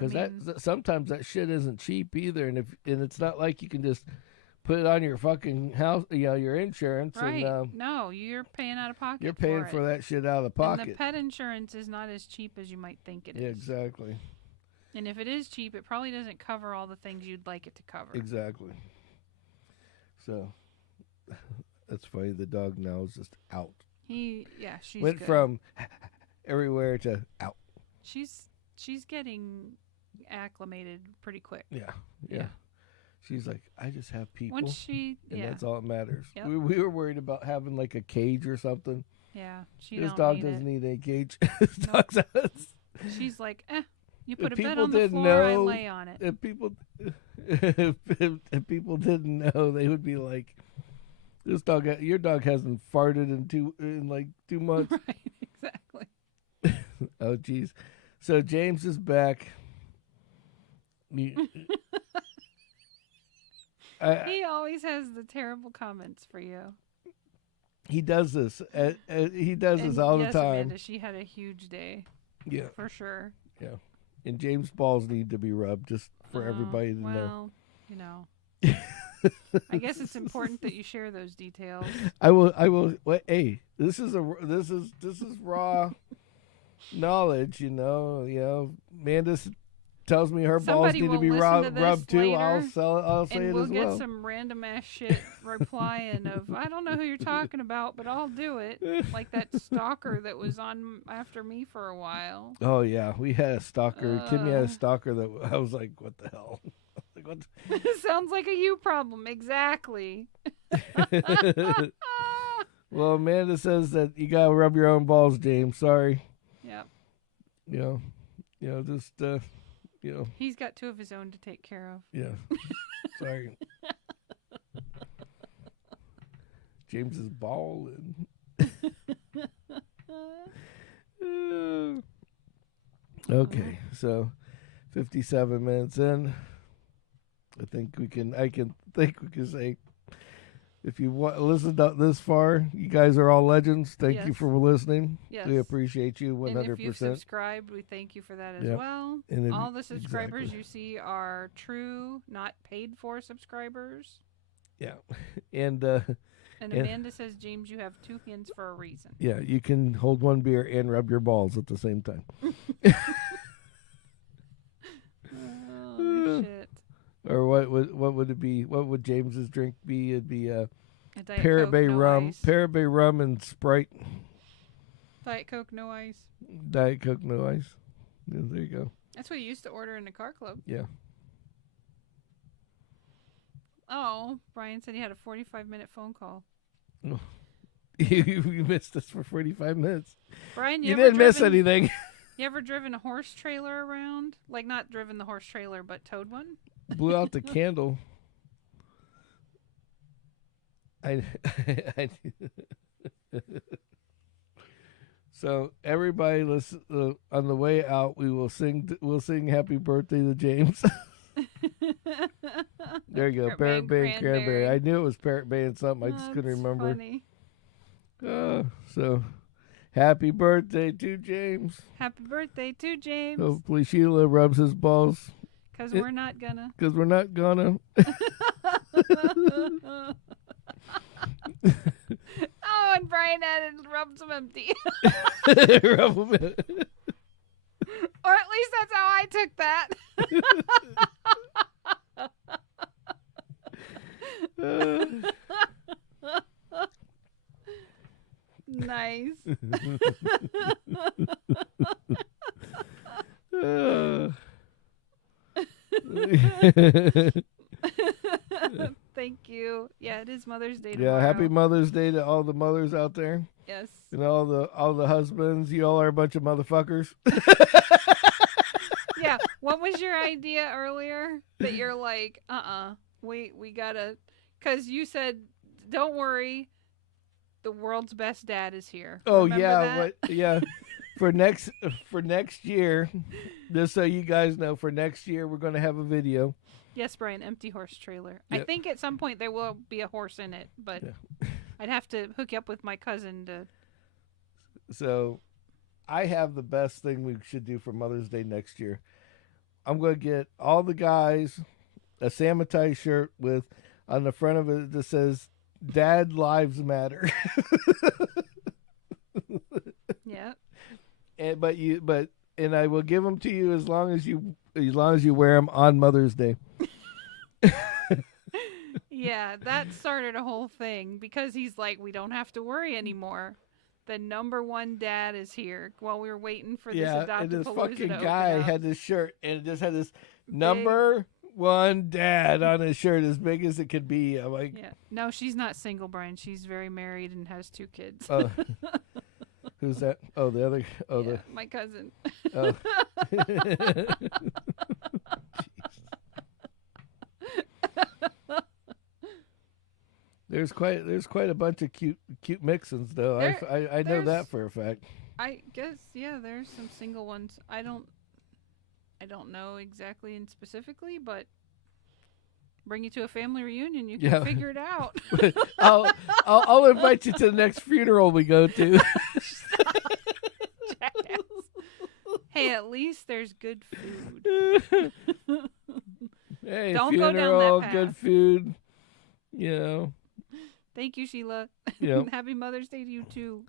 that sometimes that shit isn't cheap either, and it's not like you can just put it on your fucking house, your insurance, Right. and No, you're paying out of pocket. you're paying for for it. that shit out of the And pocket. the pet insurance is not as cheap as you might think it is. Yeah, exactly, And if it is cheap, it probably doesn't cover all the things you'd like it to cover. exactly. So that's funny. The dog now is just out. She's Went good. from everywhere to out. She's getting acclimated pretty quick. Yeah. Yeah. She's like, I just have people. Once she, And yeah, that's all that matters. Yep. We were worried about having like a cage or something. yeah, she This don't dog need doesn't it. need a cage. This dog's She's like, you put a people bed on the didn't floor, I know- lay on it. if people if people didn't know, they would be like, your dog hasn't farted in like 2 months. Right, exactly. Oh geez. So James is back. He always has the terrible comments for you. He does this. He does this And all yes, the time. Amanda, she had a huge day Yeah. for sure. And James' balls need to be rubbed just for everybody to know. Well, I guess it's important that you share those details. I will. Hey, this is raw knowledge. Amanda tells me her Somebody balls need to be will listen to this rubbed too. later, I'll say And it we'll as get well. some random ass shit replying of, I don't know who you're talking about, but I'll do it. Like that stalker that was on after me for a while. Oh yeah, we had a stalker. Kimmy had Uh. a stalker that I was like, what the hell? Like what? Sounds like a you problem. Exactly. Well, Amanda says that you gotta rub your own balls, James. Sorry. Yep. Just He's got two of his own to take care of. yeah. Sorry. James is balling. Okay, so 57 minutes in. I think we can say, if you listened up this far, you guys are all legends. Thank you Yes. for listening. Yes. We appreciate you 100%. And if you've subscribed, we thank you for that as Yep. well. And if- All the subscribers exactly. you see are true, not paid for subscribers. Yeah. And And Yeah. Amanda says, James, you have two hands for a reason. yeah, you can hold one beer and rub your balls at the same time. Oh, shit. Or what would it be? What would James's drink be? It'd be A Diet Parabay Coke, no rum, ice. Parabay rum and Sprite. Diet Coke, no ice. Diet Coke, no ice. Yeah, there you go. That's what you used to order in the car club. Yeah. Oh, Brian said he had a 45-minute phone call. You missed us for 45 minutes. Brian, You ever didn't miss driven- anything. You ever driven a horse trailer around? Like, not driven the horse trailer, but towed one? Blew out the candle. I So everybody, listen. On the way out, we'll sing "Happy Birthday" to James. There you go, Parrot Bay Parrot Bay and Cranberry. I knew it was Parrot Bay and something. I just couldn't That's remember. Funny. So, happy birthday to James. Happy birthday to James. Hopefully Sheila rubs his balls Because we're not gonna. because we're not gonna. Oh, and Brian added rubs them empty. Rub 'em in. Or at least that's how I took that. Nice. Thank you. Yeah, it is Mother's Day tomorrow. Yeah, happy Mother's Day to all the mothers out there Yes. and all the husbands. You all are a bunch of motherfuckers. Yeah, What was your idea earlier? That you're like, we gotta, because you said, don't worry, the world's best dad is here. Oh Remember yeah, that? yeah. For next year, just so you guys know, for next year we're going to have a video. Yes, Brian, empty horse trailer. Yep. I think at some point there will be a horse in it, but I'd have to hook you up with my cousin to. So, I have the best thing we should do for Mother's Day next year. I'm going to get all the guys a Sammitized shirt with on the front of it that says "Dad Lives Matter." Yeah. And I will give them to you as long as you wear them on Mother's Day. Yeah, that started a whole thing because he's like, we don't have to worry anymore. The number one dad is here while we were waiting for this and Adoptapalooza this fucking to guy open up. had this shirt and it just had this number one dad on his shirt as big as it could be. I'm like, Yeah. No, she's not single, Brian. She's very married and has 2 kids. oh, who's that? Oh, the other. Oh, yeah, my cousin. Oh. There's quite a bunch of cute mixins though. I know that for a fact. I guess there's some single ones. I don't know exactly and specifically, but bring you to a family reunion, you can figure it out. I'll invite you to the next funeral we go to. Hey, at least there's good food. Hey, Don't funeral, go down that path. good food. You know. Thank you, Sheila. Yep. Happy Mother's Day to you too.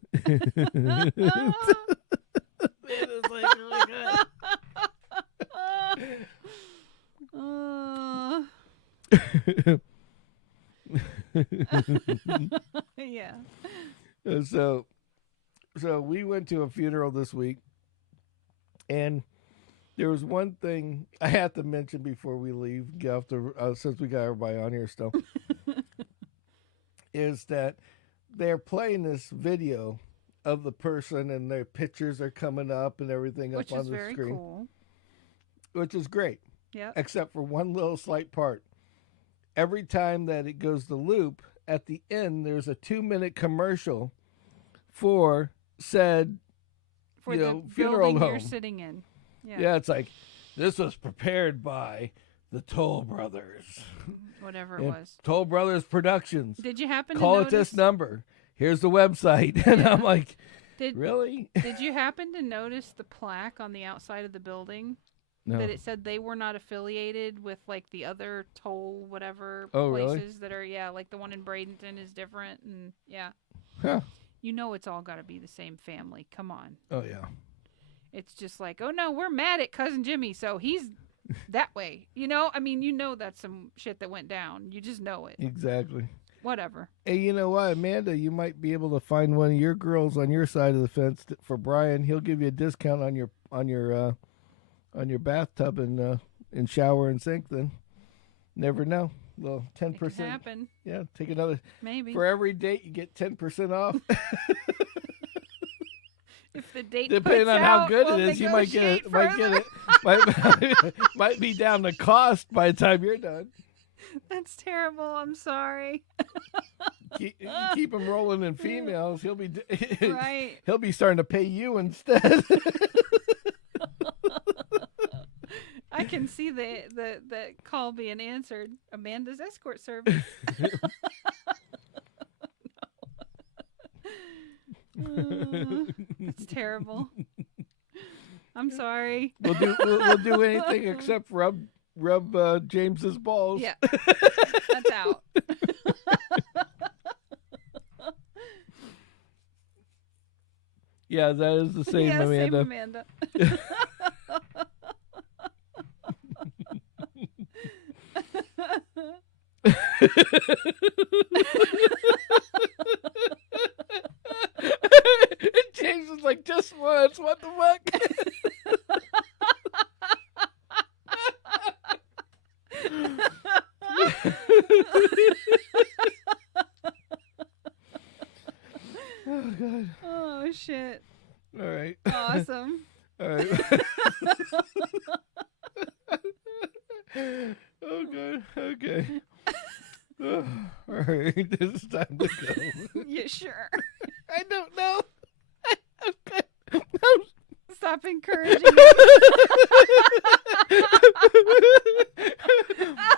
Yeah. So we went to a funeral this week, and there was one thing I have to mention before we leave. Get off the since we got everybody on here still, is that they're playing this video of the person and their pictures are coming up and everything Which up on is the very screen, cool. which is great. Yeah. Except for one little slight part. Every time that it goes to loop, at the end there's a 2-minute commercial for said For you the know, funeral building home. you're sitting in. Yeah. Yeah, it's like, this was prepared by the Toll Brothers. Whatever it And was. Toll Brothers Productions. Did you happen Call to it notice? this number. Here's the website. And Yeah. I'm like, Did really? Did you happen to notice the plaque on the outside of the building No. that it said they were not affiliated with like the other toll whatever Oh, really? places that are like the one in Bradenton is different and Huh. you know it's all got to be the same family. Come on. Oh, yeah. It's just like, oh no, we're mad at cousin Jimmy, so he's that way. You know, I mean, you know that's some shit that went down. You just know it. Exactly. Whatever. Hey, you know what, Amanda? You might be able to find one of your girls on your side of the fence for Brian. He'll give you a discount on your bathtub and shower and sink. Then, never know. Well, It could 10%. happen. Yeah, take another. Maybe. For every date, you get 10% off. If the date Depending puts on how out, good we'll it is, you might get it. negotiate Might be down to cost by the time you're done. That's terrible. I'm sorry. Keep him rolling in females. He'll be Right. He'll be starting to pay you instead. I can see the call being answered. Amanda's escort service. It's terrible. I'm sorry. We'll do anything except rub James's balls. Yeah. That's out. Yeah, that is the same, Yeah, Amanda. same Amanda. James is like, just once. What the fuck? Oh, God. Oh, shit. All right. Awesome. All right. Oh, God. Okay. All right. It's time to go. You sure? I don't know. Okay. Stop encouraging me.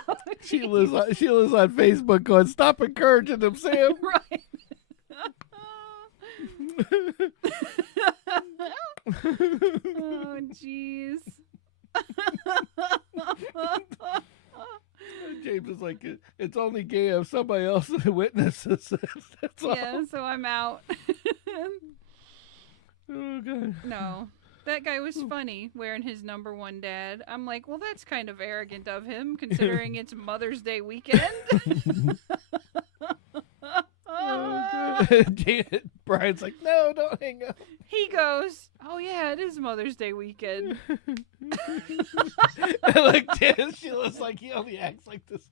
Oh, Sheila's on Facebook going, stop encouraging him, Sam. right. Oh, jeez. James is like, it's only gay if somebody else witnesses it. That's all. Yeah, so I'm out. Oh, God. No. That guy was funny wearing his number one dad. I'm like, well, that's kind of arrogant of him considering it's Mother's Day weekend. Oh, God. Brian's like, no, don't hang up. He goes, oh, yeah, it is Mother's Day weekend. Like, Sheila's like, he only acts like this.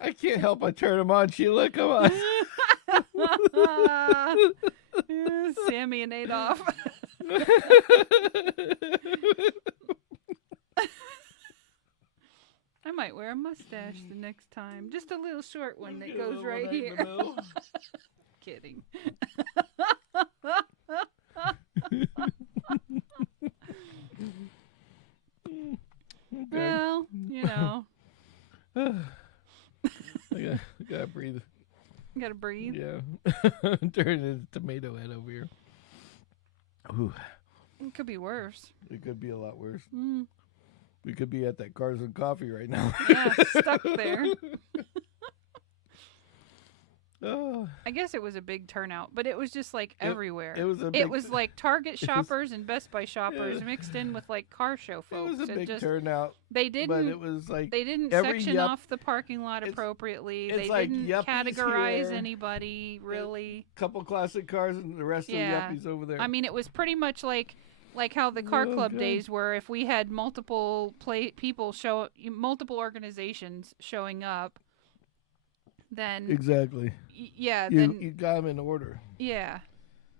I can't help but turn him on, Sheila. Come on. Sammy and Adolf. I might wear a mustache the next time. Just a little short one that goes right here. Kidding. Well, you know. I gotta breathe. You gotta breathe. Yeah. Turn his tomato head over here. Ooh. It could be worse. It could be a lot worse. Mm. We could be at that Cars and Coffee right now. Yeah, stuck there. Oh. I guess it was a big turnout, but it was just like everywhere. It was a big, It was like Target shoppers and Best Buy shoppers mixed in with like car show it folks. was a big just, turnout, They but didn't. it was like They didn't every section yup- off the parking lot it's- appropriately. it's They like didn't yuppies categorize here. anybody really. couple classic cars and the rest Yeah. of the yuppies over there. I mean, it was pretty much like how the car Oh, club God. days were. If we had multiple multiple organizations showing up, then exactly. yeah, You then you got them in order. yeah.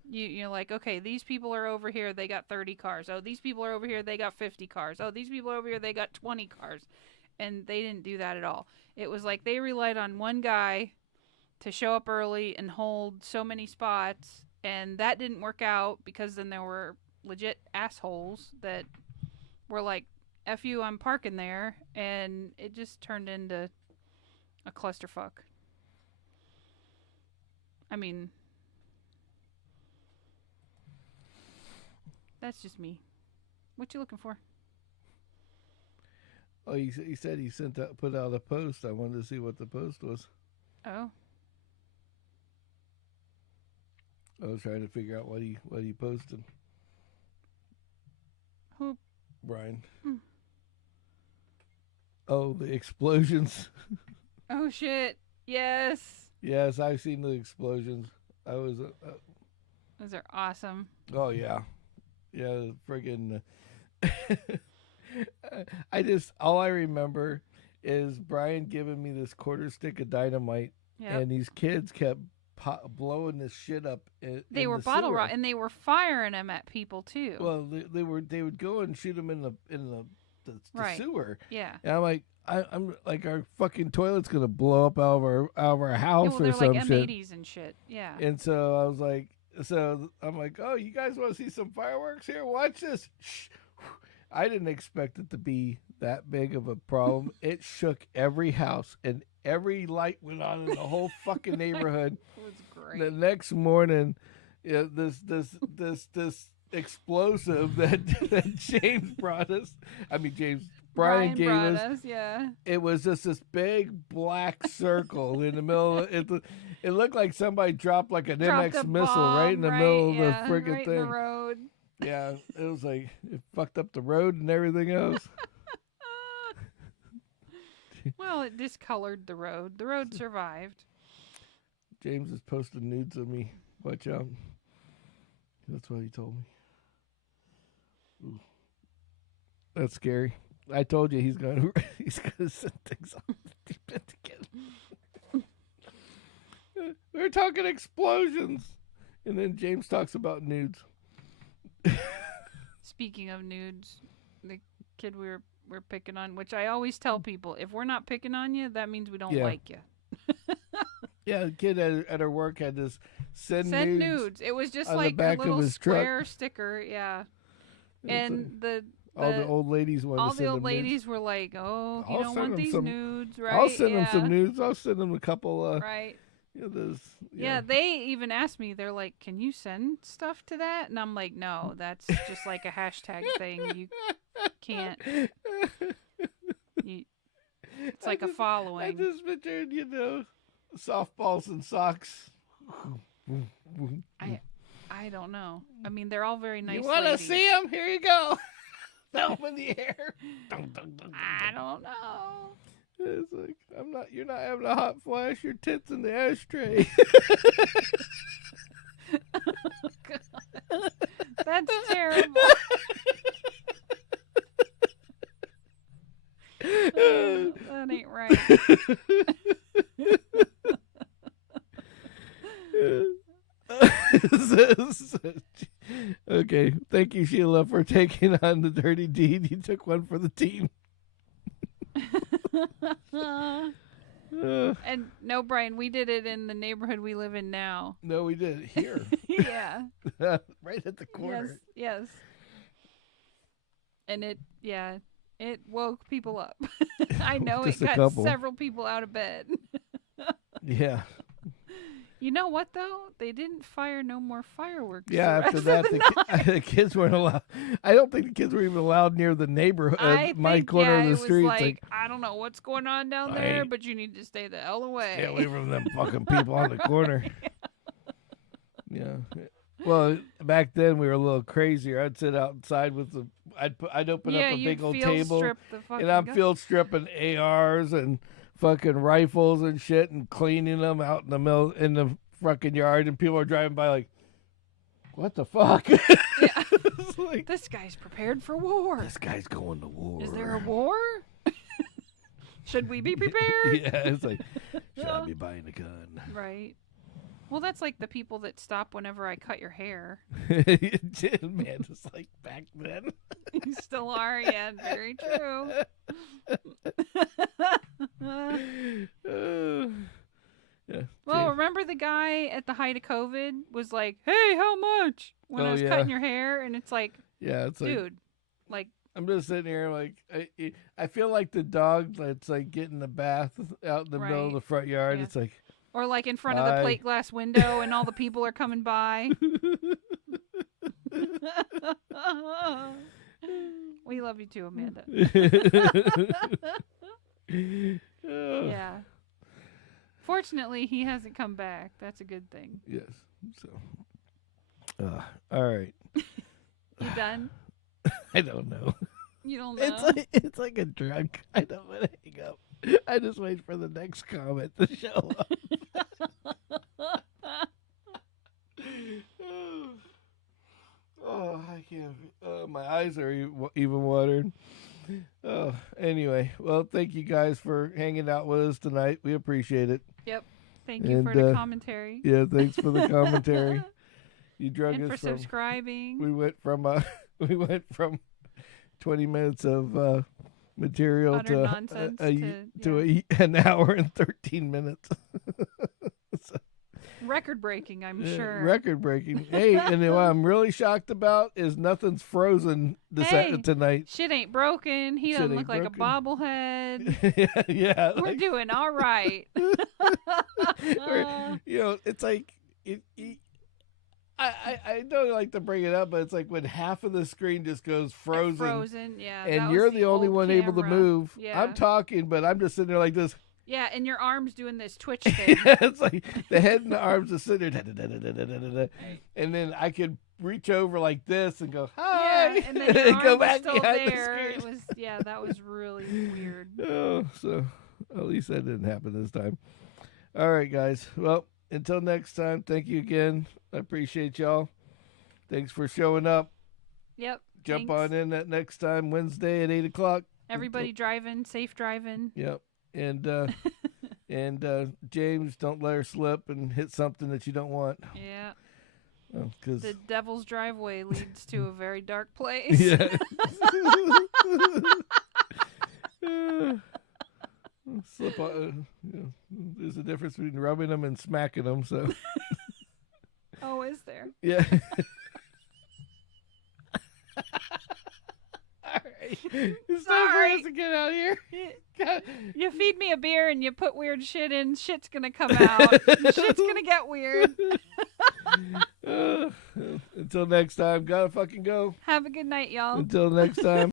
You're like, okay, these people are over here, they got 30 cars. Oh, these people are over here, they got 50 cars. Oh, these people are over here, they got 20 cars. And they didn't do that at all. It was like they relied on one guy to show up early and hold so many spots, and that didn't work out because then there were legit assholes that were like, F you, I'm parking there, and it just turned into a clusterfuck. I mean, that's just me. What you looking for? Oh, he said he put out a post. I wanted to see what the post was. Oh, I was trying to figure out what he posted. who? Brian. Hmm. Oh, the explosions. Oh shit! Yes, Yes, I've seen the explosions. I was. those are awesome. Oh yeah, yeah. Friggin'. All I remember is Brian giving me this quarter stick of dynamite, Yep. and these kids kept blowing this shit up. They were bottle rocket, and they were firing them at people too. Well, they would go and shoot them in the Right. sewer, yeah. and I'm like, I'm like, our fucking toilet's gonna blow up out of our house Well, or they're some like shit. M80s and shit. Yeah. And so I was like, I'm like, oh, you guys want to see some fireworks here? Watch this. Shh. I didn't expect it to be that big of a problem. It shook every house and every light went on in the whole fucking neighborhood. It was great. The next morning, this explosive that James brought us. I mean, Brian gave brought us. yeah. It was just this big black circle in the middle. It looked like somebody dropped like an Dropped MX a missile bomb, right in the middle of the yeah, friggin' right thing. in the road. Yeah, it was like it fucked up the road and everything else. Well, it discolored the road. The road survived. James is posting nudes of me. Watch out. That's what he told me. Ooh. That's scary. I told you he's gonna send things on the deep end again. We're talking explosions, and then James talks about nudes. Speaking of nudes, the kid we were we're picking on. Which I always tell people, if we're not picking on you, that means we don't Yeah. like you. Yeah, a kid at her work had this send nudes. It was just on the like a back of little his truck. square sticker. Yeah. It's And all the old ladies wanted all to the send old them nudes. ladies were like, "Oh, you I'll don't send want them these some- nudes, right?" I'll send them Yeah. some nudes. I'll send them a couple. Right. Those. Yeah, they even asked me. They're like, "Can you send stuff to that?" And I'm like, "No, that's just like a hashtag thing. You can't. It's like a I following." just pictured, softballs and socks. I don't know. I mean, they're all very nice. You want to ladies. see them? Here you go. Thumb in the air. Dun, dun, dun, dun, I dun. don't know. It's like, you're not having a hot flash. Your tits in the ashtray. That's terrible. That ain't right. Okay, thank you, Sheila, for taking on the dirty deed. You took one for the team. And no, Brian, we did it in the neighborhood we live in now. No, we did it here. Yeah. Right at the corner. Yes. And it woke people up. I know it Just a got couple. several people out of bed. Yeah. You know what, though? They didn't fire no more fireworks. Yeah, the after rest that, of the night. the kids weren't allowed. I don't think the kids were even allowed near the neighborhood, I my think, corner yeah, of the it street. was It's like, I don't know what's going on down I there, ain't- but you need to stay the hell away. Stay away from them fucking people on the corner. Yeah. Well, back then we were a little crazier. I'd sit outside with I'd open up a you'd big old field table, strip the fucking and I'm gun. field stripping ARs and fucking rifles and shit, and cleaning them out in the fucking yard, and people are driving by like, what the fuck? Yeah. It's like, This guy's prepared for war. this guy's going to war. Is there a war? Should we be prepared? Yeah, it's like, should I be buying a gun? Right. Well, that's like the people that stop whenever I cut your hair. It did, man, just like back then. You still are, yeah, very true. Yeah. Well, remember the guy at the height of COVID was like, "Hey, how much?" When I Oh, was yeah. cutting your hair, and it's like, Yeah, it's like, dude, like, I'm just sitting here like I feel like the dog that's like getting the bath out in the middle of Right. the front yard. Yeah. It's like, or like in front of the Hi. plate glass window, and all the people are coming by. We love you too, Amanda. Oh, Yeah. Fortunately, he hasn't come back. That's a good thing. yes. So, all right. You done? I don't know. You don't know? It's like a drug. I don't want to hang up. I just wait for the next comment to show up. Oh, I can't. My eyes are even watered. Oh, anyway. Well, thank you guys for hanging out with us tonight. We appreciate it. Yep. Thank you And, for the commentary. Yeah, thanks for the commentary. You drug And for us from. subscribing. We went from 20 minutes of material Utter to nonsense to an hour and 13 minutes. Record breaking, I'm sure. Record breaking. Hey, and what I'm really shocked about is nothing's frozen tonight. Shit ain't broken. He Shit doesn't ain't look like a broken. bobblehead. Yeah, We're like, doing all right. it's like I don't like to bring it up, but it's like when half of the screen just goes frozen, Frozen, yeah. that and was you're the only old one able to camera. move. Yeah. I'm talking, but I'm just sitting there like this. Yeah, and your arm's doing this twitch thing. It's like the head and the arms are sitting there, and then I could reach over like this and go, hi, Yeah, and then your arm go was back still behind there. the It screen. was, that was really weird. Oh, so at least that didn't happen this time. All right, guys. Well, until next time, thank you again. I appreciate y'all. Thanks for showing up. Yep. Jump thanks. on in that next time, Wednesday at 8:00. Everybody driving, safe driving. Yep. And James, don't let her slip and hit something that you don't want. Yeah. Because The devil's driveway leads to a very dark place. yeah. Slip on. There's a difference between rubbing them and smacking them. So. Oh, is there? Yeah. All right. It's time for us to get out of here. You feed me a beer and you put weird shit in, shit's gonna come out. Shit's gonna get weird. Until next time, gotta fucking go. Have a good night, y'all. Until next time.